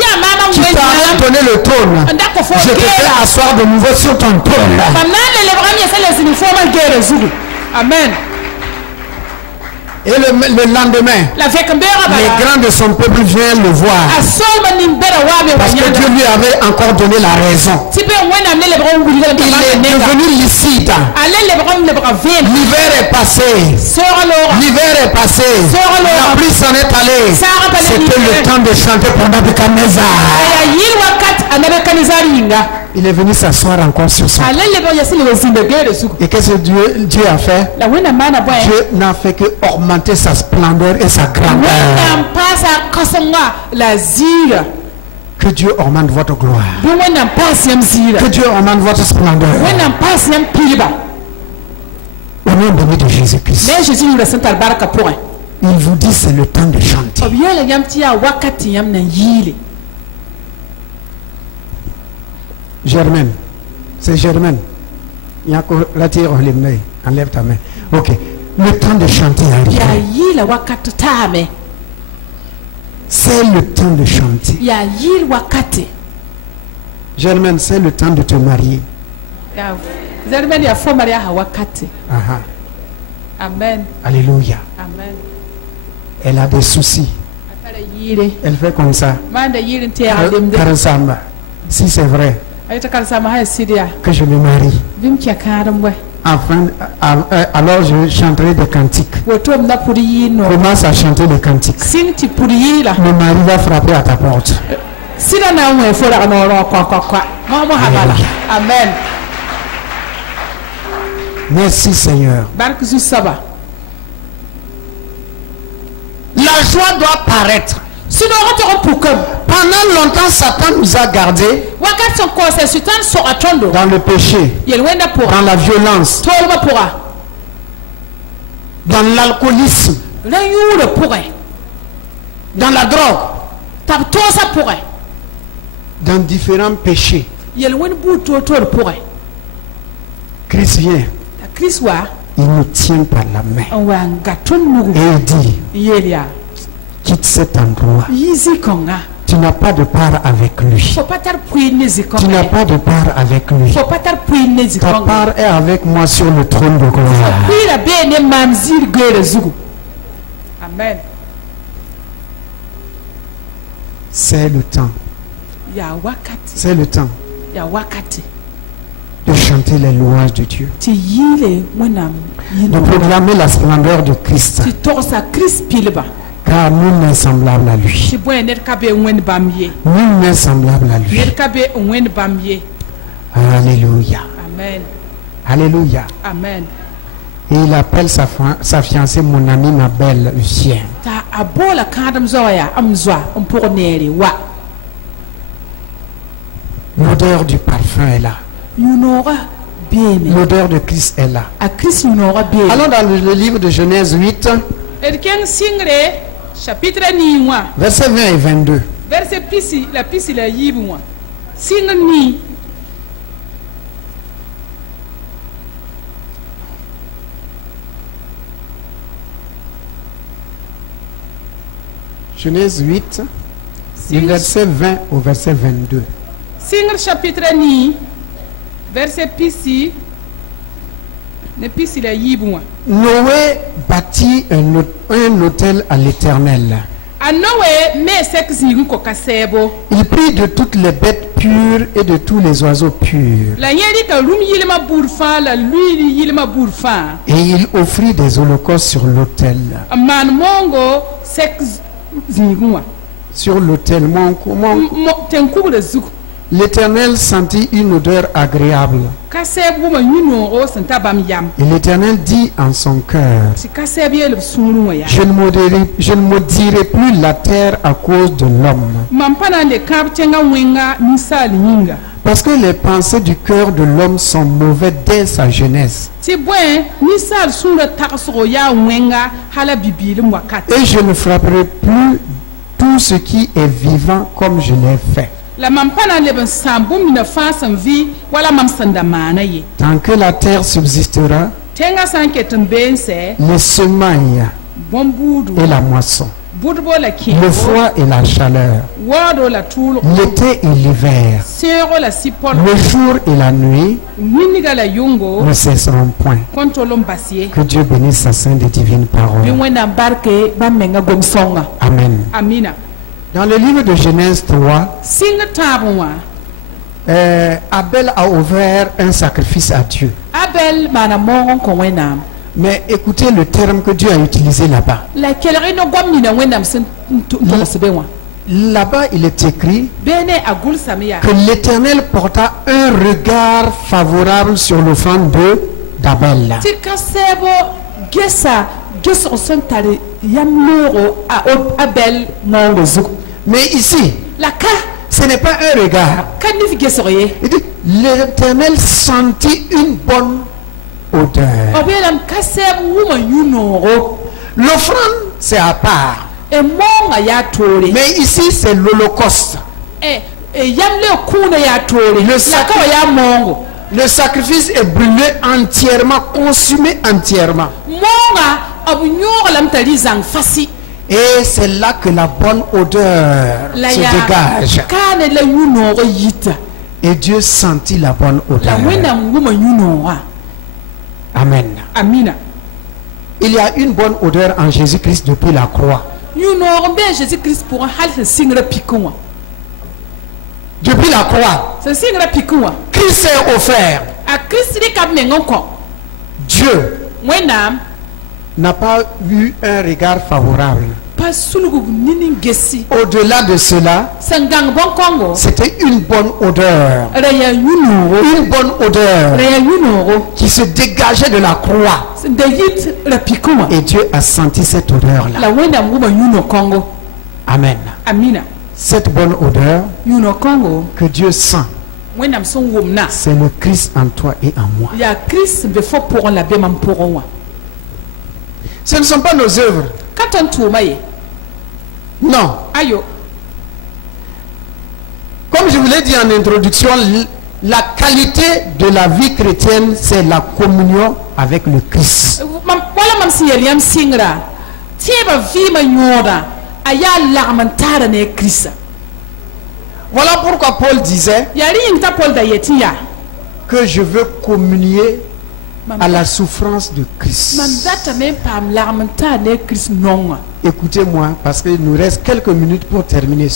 qui t'a donné le trône, je te fais asseoir de nouveau sur ton trône. Amen. Et le lendemain, les grands de son peuple viennent le voir. Parce que Dieu lui avait encore donné la raison. Il est devenu licite. L'hiver est passé. L'hiver est passé. La pluie s'en est allée. C'était le temps de chanter pour Nabuchodonosor. Il est venu s'asseoir encore sur son trône. Et qu'est-ce que Dieu a fait? Dieu n'a fait que augmenter sa splendeur et sa grandeur. Que Dieu augmente votre gloire. Que Dieu augmente votre splendeur. Au nom béni de Jésus-Christ. Il vous dit c'est le temps de chanter. Germaine, c'est Germaine. Enlève ta main. Ok. Le temps de chanter arrive. C'est le temps de chanter. Germaine, c'est le temps de te marier. Amen. Alléluia. Amen. Elle a des soucis. Elle fait comme ça. Si c'est vrai que je me marie, alors je chanterai des cantiques. Commence à chanter des cantiques. Mon mari va frapper à ta porte. Amen. Merci Seigneur. La joie doit paraître. Pendant longtemps, Satan nous a gardés dans le péché, dans la violence, dans l'alcoolisme, dans la drogue, dans différents péchés. Christ vient. Il nous tient par la main et il dit, quitte cet endroit. Tu n'as pas de part avec lui. Tu n'as pas de part avec lui. Ta part est avec moi sur le trône de gloire. Amen. C'est le temps. C'est le temps de chanter les louanges de Dieu. De proclamer la splendeur de Christ. Car nul n'est semblable à lui. Nul n'est semblable à lui. Alléluia. Amen. Alléluia. Amen. Et il appelle sa fiancée, mon amie, ma belle, viens. L'odeur du parfum est là. L'odeur de Christ est là. Allons dans le livre de Genèse 8. Chapitre 9, verset 20 et 22. Verset pisi la yibu singa ni Genèse 8, du verset 20 au verset 22. Singr chapitre ni verset pisi ne pisi la yibwa. Noé bâtit un autel à l'Éternel. Il prit de toutes les bêtes pures et de tous les oiseaux purs. Et il offrit des holocaustes sur l'autel. Sur l'autel, l'Éternel sentit une odeur agréable. Et l'Éternel dit en son cœur, je ne maudirai plus la terre à cause de l'homme. Parce que les pensées du cœur de l'homme sont mauvaises dès sa jeunesse. Et je ne frapperai plus tout ce qui est vivant comme je l'ai fait. Tant que la terre subsistera, les semailles et la moisson, le froid et la chaleur, l'été et l'hiver, le jour et la nuit ne cesseront point. Que Dieu bénisse sa sainte et divine parole. Amen. Dans le livre de Genèse 3, Abel a offert un sacrifice à Dieu. Mais écoutez le terme que Dieu a utilisé là-bas. Là-bas, il est écrit que l'Éternel porta un regard favorable sur l'offrande d'Abel. Mais ici, ce n'est pas un regard. L'Éternel sentit une bonne odeur. L'offrande, c'est à part. Mais ici, c'est l'holocauste. Le sacrifice est brûlé entièrement, consumé entièrement. Et c'est là que la bonne odeur se dégage. Et Dieu sentit la bonne odeur. Amen. Il y a une bonne odeur en Jésus-Christ depuis la croix. Depuis la croix, Christ s'est offert. Dieu n'a pas eu un regard favorable. Au-delà de cela, c'était une bonne odeur. Une bonne odeur qui se dégageait de la croix. Et Dieu a senti cette odeur-là. Amen. Cette bonne odeur que Dieu sent, c'est le Christ en toi et en moi. Ce ne sont pas nos œuvres. Non. Comme je vous l'ai dit en introduction, la qualité de la vie chrétienne, c'est la communion avec le Christ. Voilà pourquoi Paul disait que je veux communier à la souffrance de Christ. Écoutez-moi, parce qu'il nous reste quelques minutes pour terminer.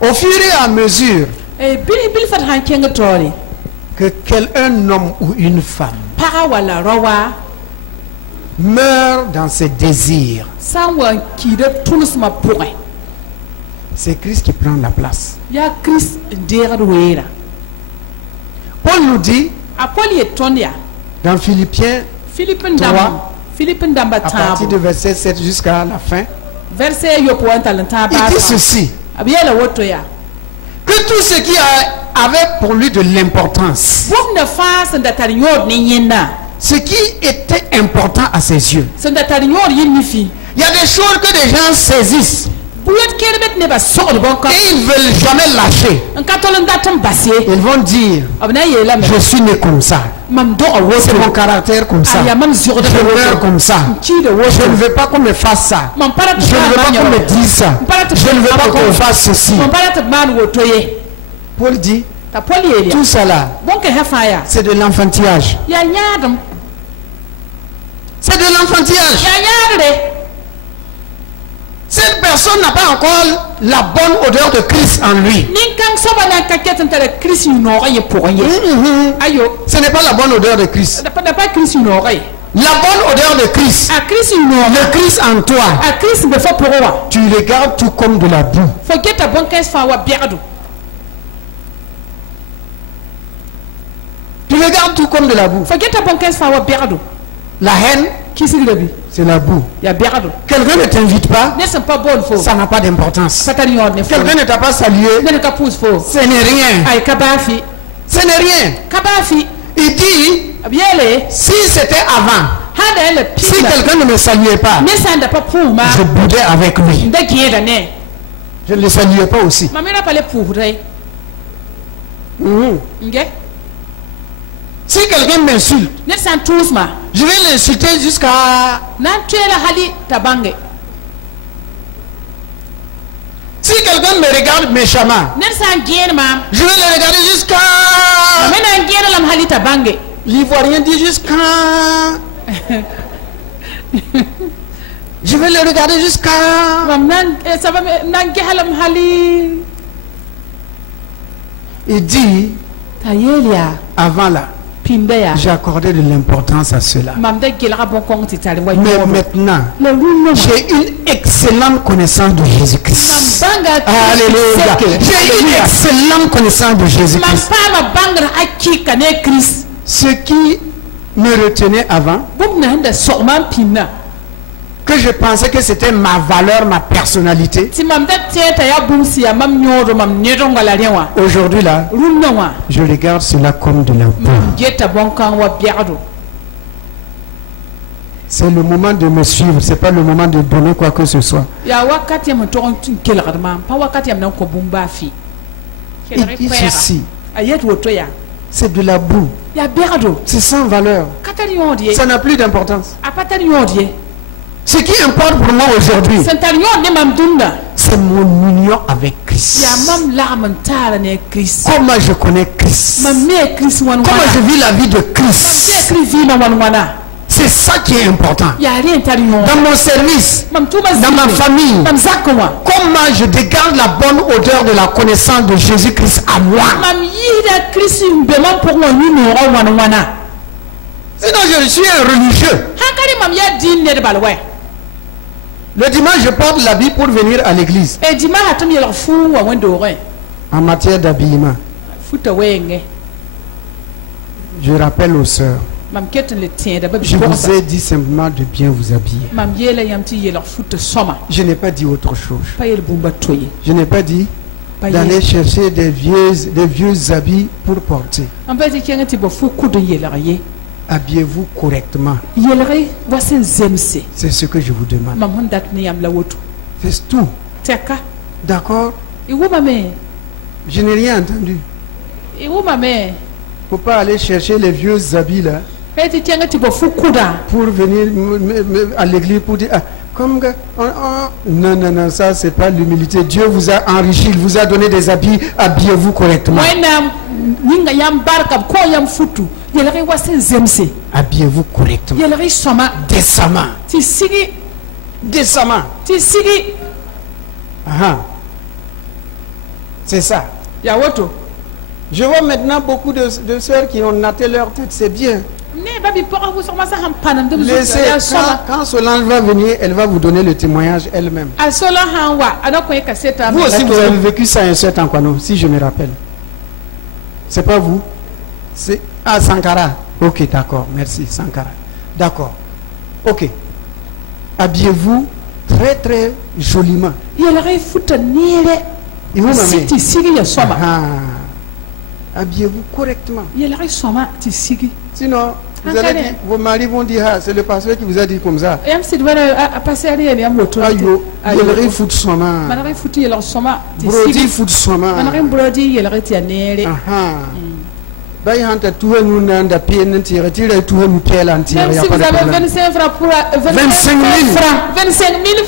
Au fur et à mesure que un homme ou une femme meurt dans ses désirs, c'est Christ qui prend la place. Paul nous dit dans Philippiens 3, à partir de verset 7 jusqu'à la fin, il dit ceci: que tout ce qui avait pour lui de l'importance, ce qui était important à ses yeux, il y a des choses que les gens saisissent. Et ils ne veulent jamais lâcher. Ils vont dire, je suis né comme ça. C'est mon caractère comme ça. Je meurs comme ça. Je ne veux pas qu'on me fasse ça. Je ne veux pas qu'on me dise ça. Je ne veux pas qu'on fasse ceci. Paul dit, tout ça là, c'est de l'enfantillage. C'est de l'enfantillage. Cette personne n'a pas encore la bonne odeur de Christ en lui. Ce n'est pas la bonne odeur de Christ. La bonne odeur de Christ. Le Christ en toi. Tu le gardes tout comme de la boue. Tu le gardes tout comme de la boue. La haine, c'est la boue. Quelqu'un ne t'invite pas, ça n'a pas d'importance. Quelqu'un ne t'a pas salué, ce n'est rien. Ce n'est rien. Il dit, si c'était avant, si quelqu'un ne me saluait pas, je boudais avec lui. Je ne le saluais pas aussi. Si quelqu'un m'insulte, je vais l'insulter jusqu'à... Si quelqu'un me regarde méchamment, je vais le regarder jusqu'à... L'Ivoirien dit jusqu'à... Je vais le regarder jusqu'à... Il dit, avant là, j'ai accordé de l'importance à cela. Mais maintenant, j'ai une excellente connaissance de Jésus-Christ. Alléluia. J'ai une excellente connaissance de Jésus-Christ. Ce qui me retenait avant, que je pensais que c'était ma valeur, ma personnalité. Aujourd'hui là, je regarde cela comme de la boue. C'est le moment de me suivre, c'est pas le moment de donner quoi que ce soit. Il ceci, c'est de la boue. C'est sans valeur. Ça n'a plus d'importance. Ce qui importe pour moi aujourd'hui, c'est mon union avec Christ. Comment je connais Christ. Comment je vis la vie de Christ. C'est ça qui est important. Dans mon service, dans ma famille, comment je dégarde la bonne odeur de la connaissance de Jésus-Christ à moi. Sinon je suis un religieux. Le dimanche, je porte l'habit pour venir à l'église. En matière d'habillement, je rappelle aux sœurs, je vous ai dit simplement de bien vous habiller. Je n'ai pas dit autre chose. Je n'ai pas dit d'aller chercher des vieux habits pour porter. Habillez-vous correctement. C'est ce que je vous demande. C'est tout. D'accord? Je n'ai rien entendu. Il ne faut pas aller chercher les vieux habits là pour venir à l'église pour dire comme non, ça c'est pas l'humilité. Dieu vous a enrichi, il vous a donné des habits. Habillez-vous correctement. Habillez-vous correctement. Décemment. C'est ça. Je vois maintenant beaucoup de sœurs qui ont natté leur tête. C'est bien. Laissez, quand Solange va venir, elle va vous donner le témoignage elle-même. Vous aussi, vous avez vécu ça un certain temps, si je me rappelle. C'est pas vous? C'est Sankara. Ok, d'accord. Merci, Sankara. D'accord. Ok. Habillez-vous très très joliment. Et vous, habillez-vous correctement. Sinon, Vous allez dire, vos maris vont dire, ah, c'est le pasteur qui vous a dit comme ça. Ayo, yelri fout soma. Brody fout soma. Même si vous avez 25 francs pour 25 000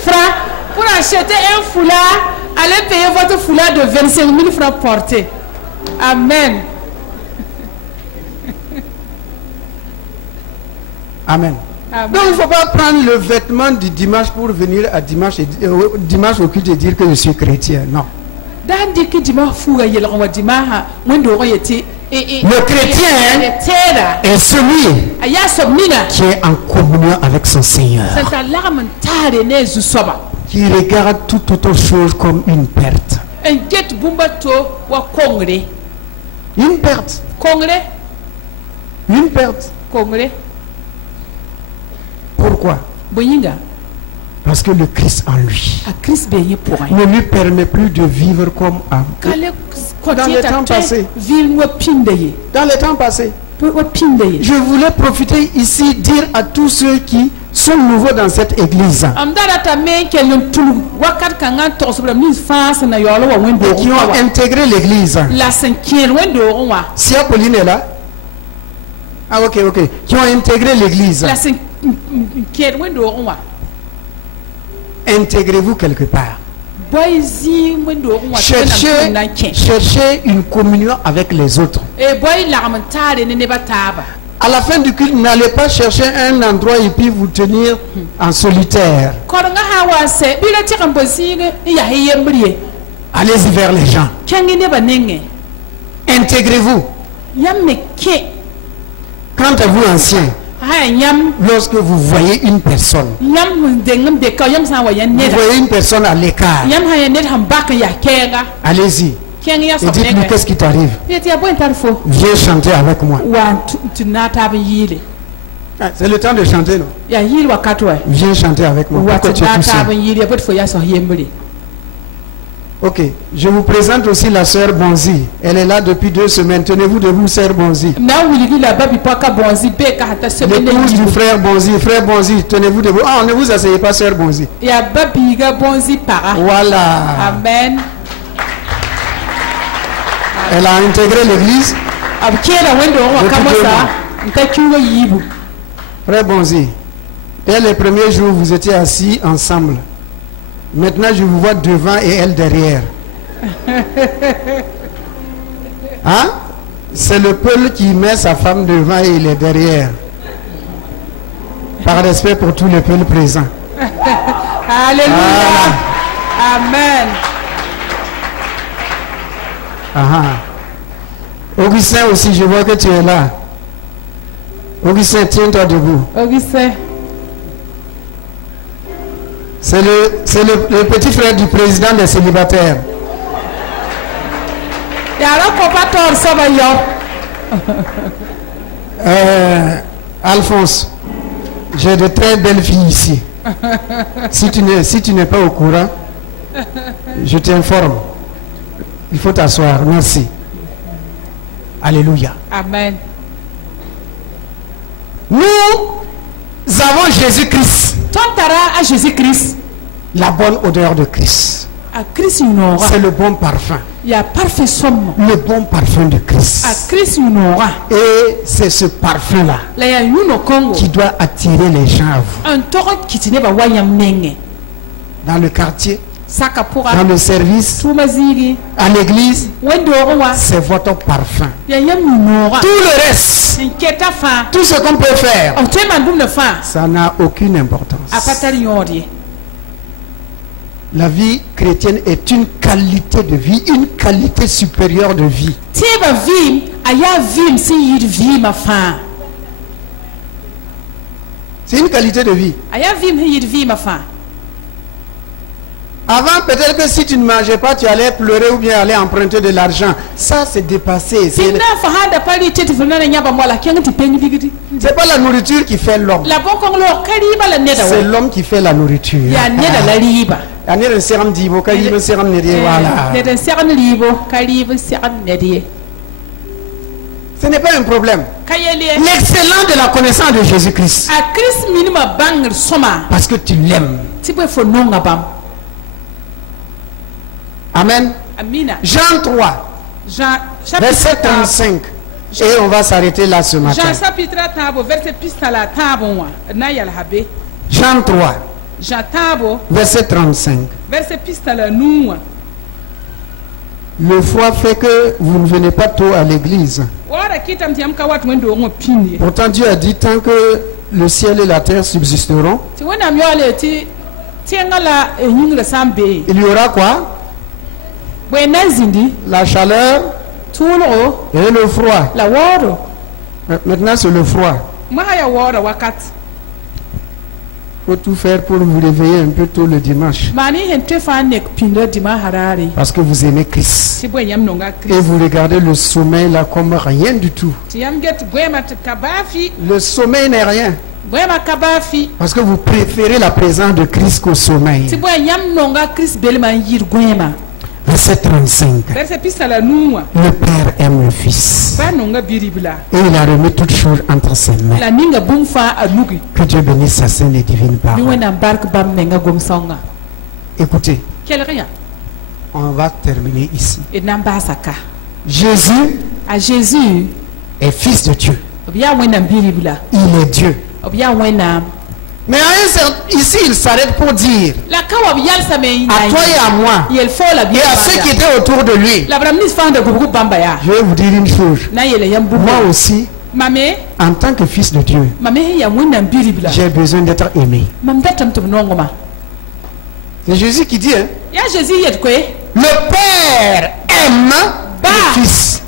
francs pour acheter un foulard, allez payer votre foulard de 25 000 francs porté. Amen. Amen. Amen. Donc il ne faut pas prendre le vêtement du dimanche pour venir à dimanche au culte et dire que je suis chrétien. Non. Le chrétien est celui qui est en communion avec son Seigneur, qui regarde toute autre chose comme une perte. Une perte. Une perte. Pourquoi? Parce que le Christ en lui ne lui permet plus de vivre comme avant. Dans les temps passés. Dans les temps passés. Je voulais profiter ici, dire à tous ceux qui sont nouveaux dans cette église et qui ont intégré l'église. Si Apolline est là. Ah ok. Qui ont intégré l'église. Intégrez-vous quelque part. Cherchez une communion avec les autres. À la fin du culte, n'allez pas chercher un endroit et puis vous tenir en solitaire. Allez-y vers les gens. Intégrez-vous. Quant à vous, anciens, lorsque vous voyez une personne, vous voyez une personne à l'écart, allez-y et dites-lui qu'est-ce qui t'arrive. Viens chanter avec moi. C'est le temps de chanter, non? Viens chanter avec moi. Pourquoi tu es tout seul? Ok, je vous présente aussi la sœur Bonzi. Elle est là depuis 2 semaines. Tenez-vous debout, sœur Bonzi. L'épouse du frère Bonzi. Frère Bonzi, tenez-vous debout. Ah, ne vous asseyez pas, sœur Bonzi. Voilà. Amen. Elle a intégré l'église. Frère Bonzi, dès les premiers jours, vous étiez assis ensemble. Maintenant, je vous vois devant et elle derrière. Hein? C'est le peuple qui met sa femme devant et il est derrière. Par respect pour tous les peuples présents. Alléluia. Amen. Augustin aussi, je vois que tu es là. Augustin, tiens-toi debout. Augustin. C'est le petit frère du président des célibataires. Alphonse, j'ai de très belles filles ici. Si tu n'es pas au courant, je t'informe. Il faut t'asseoir. Merci. Alléluia. Amen. Nous avons Jésus-Christ. À Jésus-Christ. La bonne odeur de Christ. C'est le bon parfum. Le bon parfum de Christ. Et c'est ce parfum-là qui doit attirer les gens à vous. Dans le quartier, dans le service, à l'église, c'est votre parfum. Tout le reste, tout ce qu'on peut faire, ça n'a aucune importance. La vie chrétienne est une qualité de vie, une qualité supérieure de vie. C'est une qualité de vie. Avant, peut-être que si tu ne mangeais pas, tu allais pleurer ou bien aller emprunter de l'argent. Ça, c'est dépassé. C'est pas la nourriture qui fait l'homme. C'est l'homme qui fait la nourriture. Ce n'est pas un problème. L'excellence de la connaissance de Jésus-Christ. Parce que tu l'aimes. Amen. Jean 3, verset 35. Et on va s'arrêter là ce matin. Jean 3, verset 35. Le froid fait que vous ne venez pas tôt à l'église. Pourtant Dieu a dit tant que le ciel et la terre subsisteront, il y aura quoi? La chaleur et le froid. Maintenant c'est le froid. Il faut tout faire pour vous réveiller un peu tôt le dimanche. Parce que vous aimez Christ. Et vous regardez le sommeil là comme rien du tout. Le sommeil n'est rien. Parce que vous préférez la présence de Christ qu'au sommeil. Verset 35. Le Père aime le Fils. Et il a remis toutes choses entre ses mains. Que Dieu bénisse sa sainte et divine parole. Écoutez, on va terminer ici. Jésus est Fils de Dieu. Il est Dieu. Mais ici, il s'arrête pour dire à toi et à moi et à ceux qui étaient autour de lui. Je vais vous dire une chose. Moi aussi, en tant que fils de Dieu, j'ai besoin d'être aimé. C'est Jésus qui dit, hein? Le Père aime le Fils.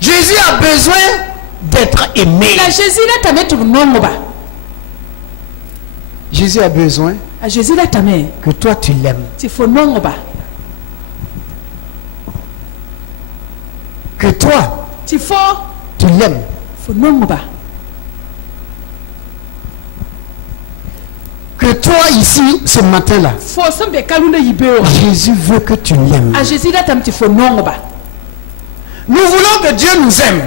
Jésus a besoin d'être aimé. Jésus a besoin que toi tu l'aimes. Que toi tu l'aimes. Que toi ici ce matin-là, Jésus veut que tu l'aimes. Nous voulons que Dieu nous aime.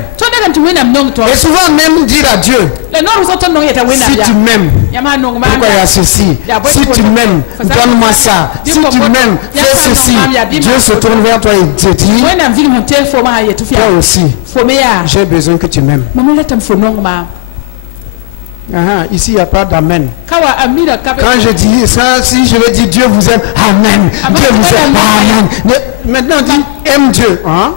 Et souvent même dire à Dieu, si tu m'aimes, pourquoi il y a ceci? Si tu m'aimes, donne-moi ça. Si tu m'aimes, fais ceci. Dieu se tourne vers toi et te dit, toi aussi, j'ai besoin que tu m'aimes. Ici il n'y a pas d'amen. Quand je dis ça, si je vais dire Dieu vous aime, amen. Dieu vous aime, amen. Maintenant dis aime Dieu. Hein?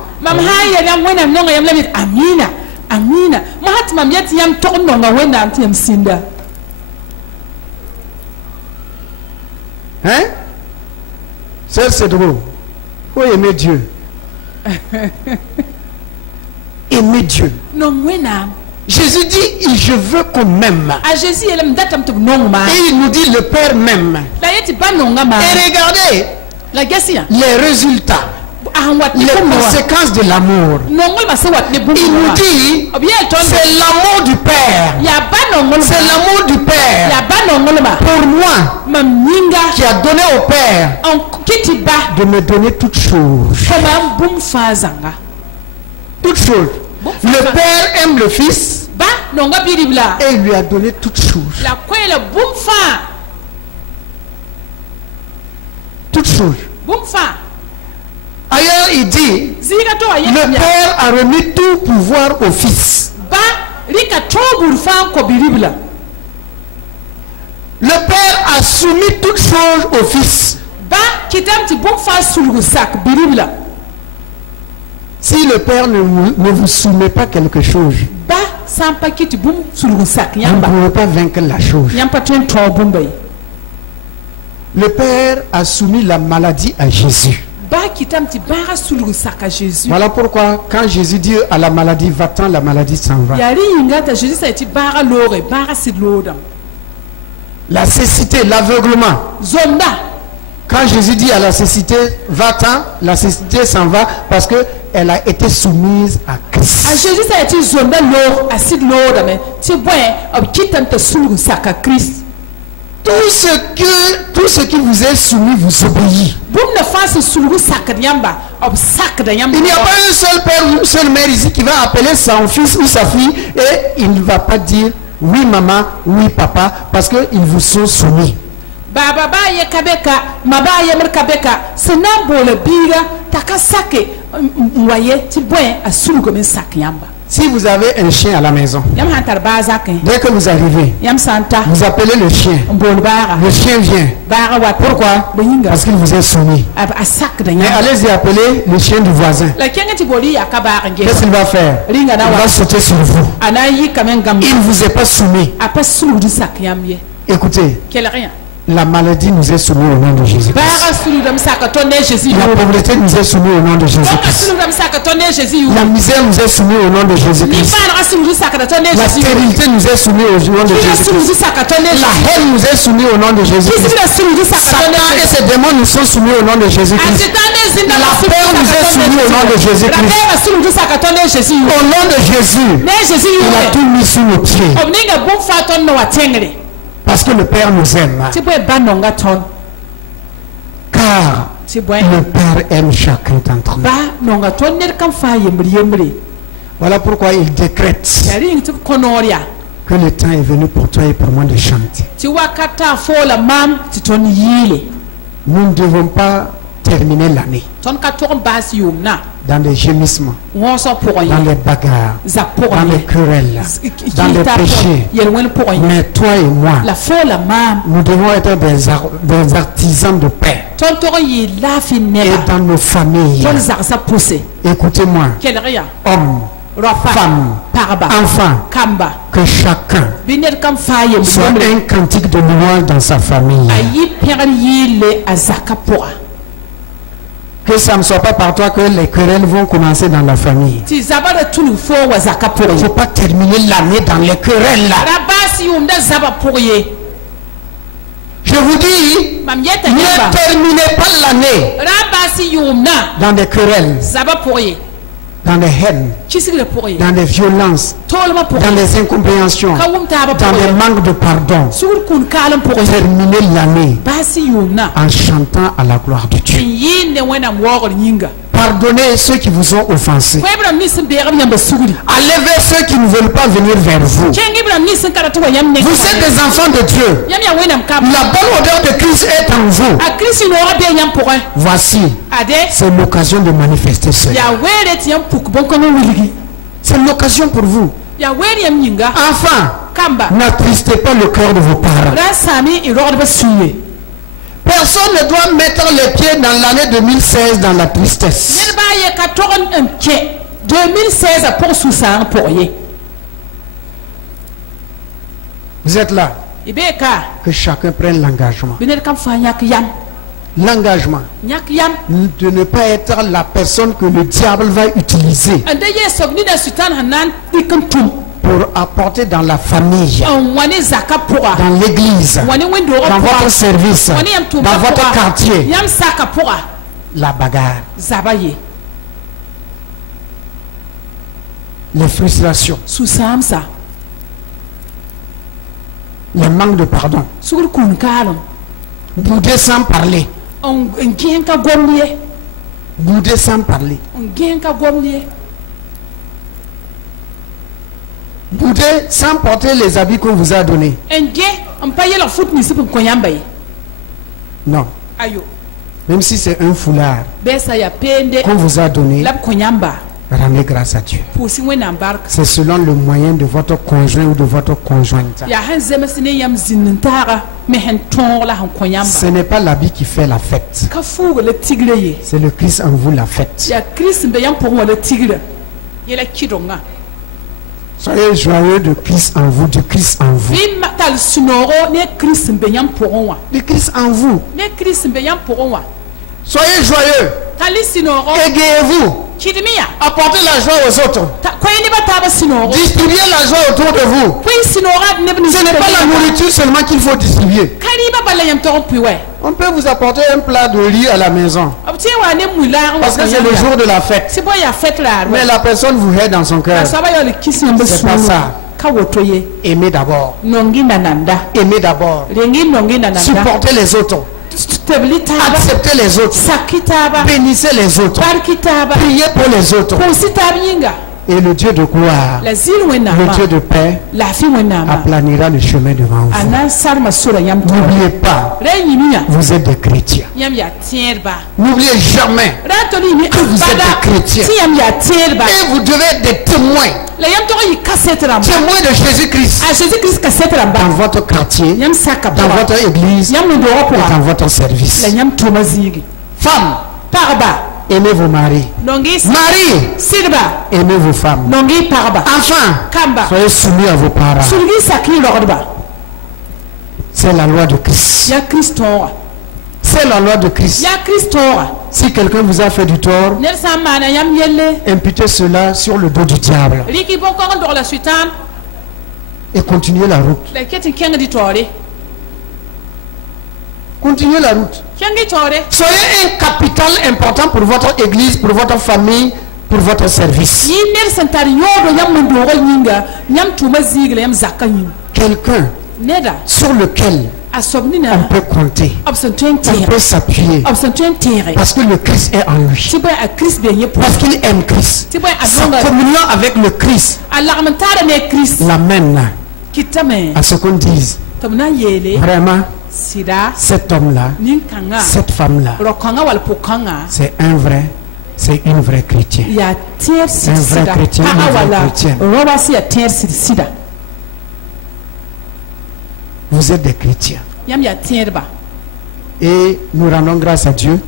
Hein? C'est drôle. Faut aimer Dieu. Aimer Dieu. Jésus dit, je veux qu'on m'aime. Et il nous dit, le Père m'aime. Et regardez les résultats, les conséquences de l'amour. Il nous dit, c'est l'amour du Père. C'est l'amour du Père pour moi qui a donné au Père de me donner toutes choses. Toutes choses. Le Père aime le Fils et il lui a donné toutes choses. Toutes choses. Ailleurs il dit, le Père a remis tout pouvoir au Fils. Le Père a soumis toutes choses au Fils. Si le Père ne vous soumet pas quelque chose, vous ne pouvez pas vaincre la chose. Le Père a soumis la maladie à Jésus. Voilà pourquoi quand Jésus dit à la maladie va-t'en, la maladie s'en va. La cécité, l'aveuglement. Quand Jésus dit à la cécité va-t'en, la cécité s'en va parce que elle a été soumise à Christ. Tout ce qui vous est soumis vous obéit. Il n'y a pas un seul père ou une seule mère ici qui va appeler son fils ou sa fille et il ne va pas dire oui maman, oui papa, parce qu'ils vous sont soumis. Si vous avez un chien à la maison, dès que vous arrivez, vous appelez le chien. Le chien vient. Pourquoi? Parce qu'il vous est soumis. Mais allez-y appeler le chien du voisin. Qu'est-ce qu'il va faire? Il va sauter sur vous. Il ne vous est pas soumis. Écoutez. La maladie nous est soumise au nom de Jésus-Christ. La pauvreté nous est soumise au nom de Jésus-Christ. La misère nous est soumise au nom de Jésus-Christ. La stérilité nous est soumise au nom de Jésus-Christ. La haine nous est soumise au nom de Jésus-Christ. Satan et ses démons nous sont soumis au nom de Jésus-Christ. La peur nous est soumise au nom de Jésus-Christ. Au nom de Jésus, il a tout mis sous nos pieds. Parce que le Père nous aime. Car le Père aime chacun d'entre nous. Voilà pourquoi il décrète que le temps est venu pour toi et pour moi de chanter. Nous ne devons pas terminer l'année dans des gémissements, dans les bagarres, dans les querelles, dans les péchés. Mais toi et moi, nous devons être des artisans de paix. Et dans nos familles, écoutez-moi, hommes, femmes, enfants, que chacun soit un cantique de louange dans sa famille. Que ça ne soit pas par toi que les querelles vont commencer dans la famille. Il ne faut pas terminer l'année dans les querelles là. Je vous dis, ne terminez pas l'année dans des querelles, dans des haines, dans des violences, dans des incompréhensions, dans des manques de pardon. Terminez l'année en chantant à la gloire de Dieu. Pardonnez ceux qui vous ont offensés. Allez vers ceux qui ne veulent pas venir vers vous. Vous êtes des enfants de Dieu. La bonne odeur de Christ est en vous. Voici, c'est l'occasion de manifester cela. C'est l'occasion pour vous. Enfin, n'attristez pas le cœur de vos parents. Personne ne doit mettre les pieds dans l'année 2016 dans la tristesse. 2016 Vous êtes là. Que chacun prenne l'engagement. L'engagement de ne pas être la personne que le diable va utiliser pour apporter dans la famille, dans l'église, dans votre service, dans votre quartier, la bagarre, les frustrations, le manque de pardon, bouder sans parler, bouder sans parler, bouder sans porter les habits qu'on vous a donnés. Non. Même si c'est un foulard qu'on vous a donné, rendez grâce à Dieu. C'est selon le moyen de votre conjoint ou de votre conjointe. Ce n'est pas l'habit qui fait la fête. C'est le Christ en vous la fête. Soyez joyeux de Christ en vous, du Christ en vous. Du Christ en vous. Soyez joyeux. Égayez-vous. Apportez la joie aux autres. Distribuez la joie autour de vous. Ce n'est pas la nourriture seulement qu'il faut distribuer. On peut vous apporter un plat de riz à la maison parce que c'est le jour de la fête. Mais la personne vous hait dans son cœur. C'est pas ça. Aimez d'abord. Aimez d'abord. Supportez les autres. Acceptez les autres. Bénissez les autres. Priez pour les autres. Et le Dieu de gloire, le Dieu de paix, aplanira le chemin devant vous. N'oubliez pas, vous êtes des chrétiens. N'oubliez jamais que vous êtes des chrétiens. Et vous devez être des témoins. Témoins de Jésus-Christ. Dans votre quartier, dans votre église, et dans votre service. Femmes, aimez vos maris. Marie, aimez vos femmes. Enfants, soyez soumis à vos parents. C'est la loi de Christ. C'est la loi de Christ. Si quelqu'un vous a fait du tort, imputez cela sur le dos du diable. Et continuez la route. Continuez la route. Soyez un capital important pour votre église, pour votre famille, pour votre service. Quelqu'un sur lequel on peut compter, on peut s'appuyer, parce que le Christ est en lui, parce qu'il aime Christ. Sa communion avec le Christ l'amène à ce qu'on dise vraiment, cet homme-là, cette femme-là, c'est un vrai, c'est une vraie chrétienne. Un vrai chrétien, une vraie chrétienne. Vous êtes des chrétiens. Et nous rendons grâce à Dieu.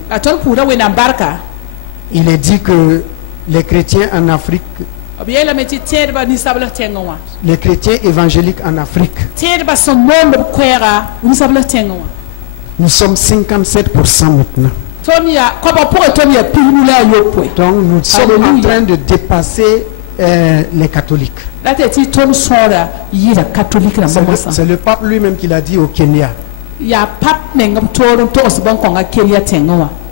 Il est dit que les chrétiens en Afrique, les chrétiens évangéliques en Afrique, nous sommes 57% maintenant. Donc nous sommes en train de dépasser les catholiques. C'est le pape lui-même qui l'a dit au Kenya.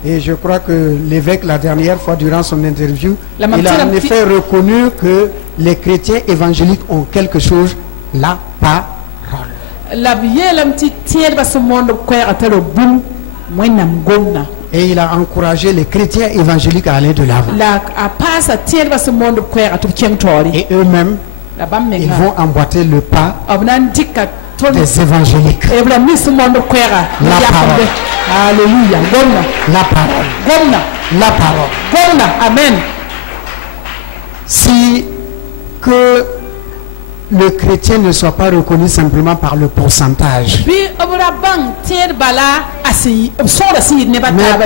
Et je crois que l'évêque, la dernière fois durant son interview, il a en effet reconnu que les chrétiens évangéliques ont quelque chose, la parole. Et il a encouragé les chrétiens évangéliques à aller de l'avant. Et eux-mêmes, ils vont emboîter le pas des évangéliques. La parole. Alléluia. La parole. La parole. Amen. Si que le chrétien ne soit pas reconnu simplement par le pourcentage, mais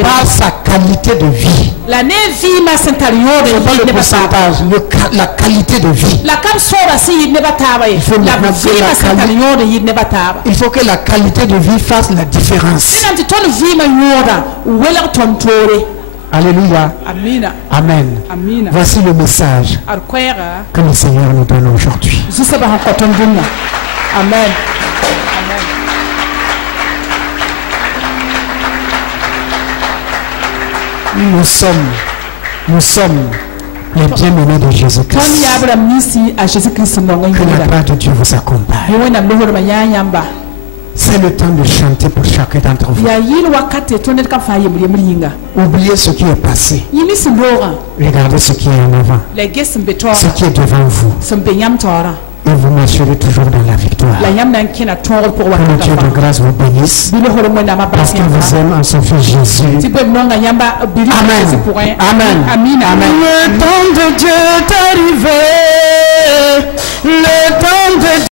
par sa qualité de vie. Pas le pourcentage, la qualité de vie. Il faut que la qualité de vie fasse la différence. Alléluia. Amen. Voici le message que le Seigneur nous donne aujourd'hui. Amen. Nous sommes les bien-aimés de Jésus-Christ. Que la grâce de Dieu vous accompagne. C'est le temps de chanter pour chacun d'entre vous. Oubliez ce qui est passé. Regardez ce qui est en avant. Ce qui est devant vous. Et vous marcherez toujours dans la victoire. Que le Dieu de grâce vous bénisse. Parce qu'il vous aime en son Fils Jésus. Amen. Amen. Amen. Le temps de Dieu est arrivé. Le temps de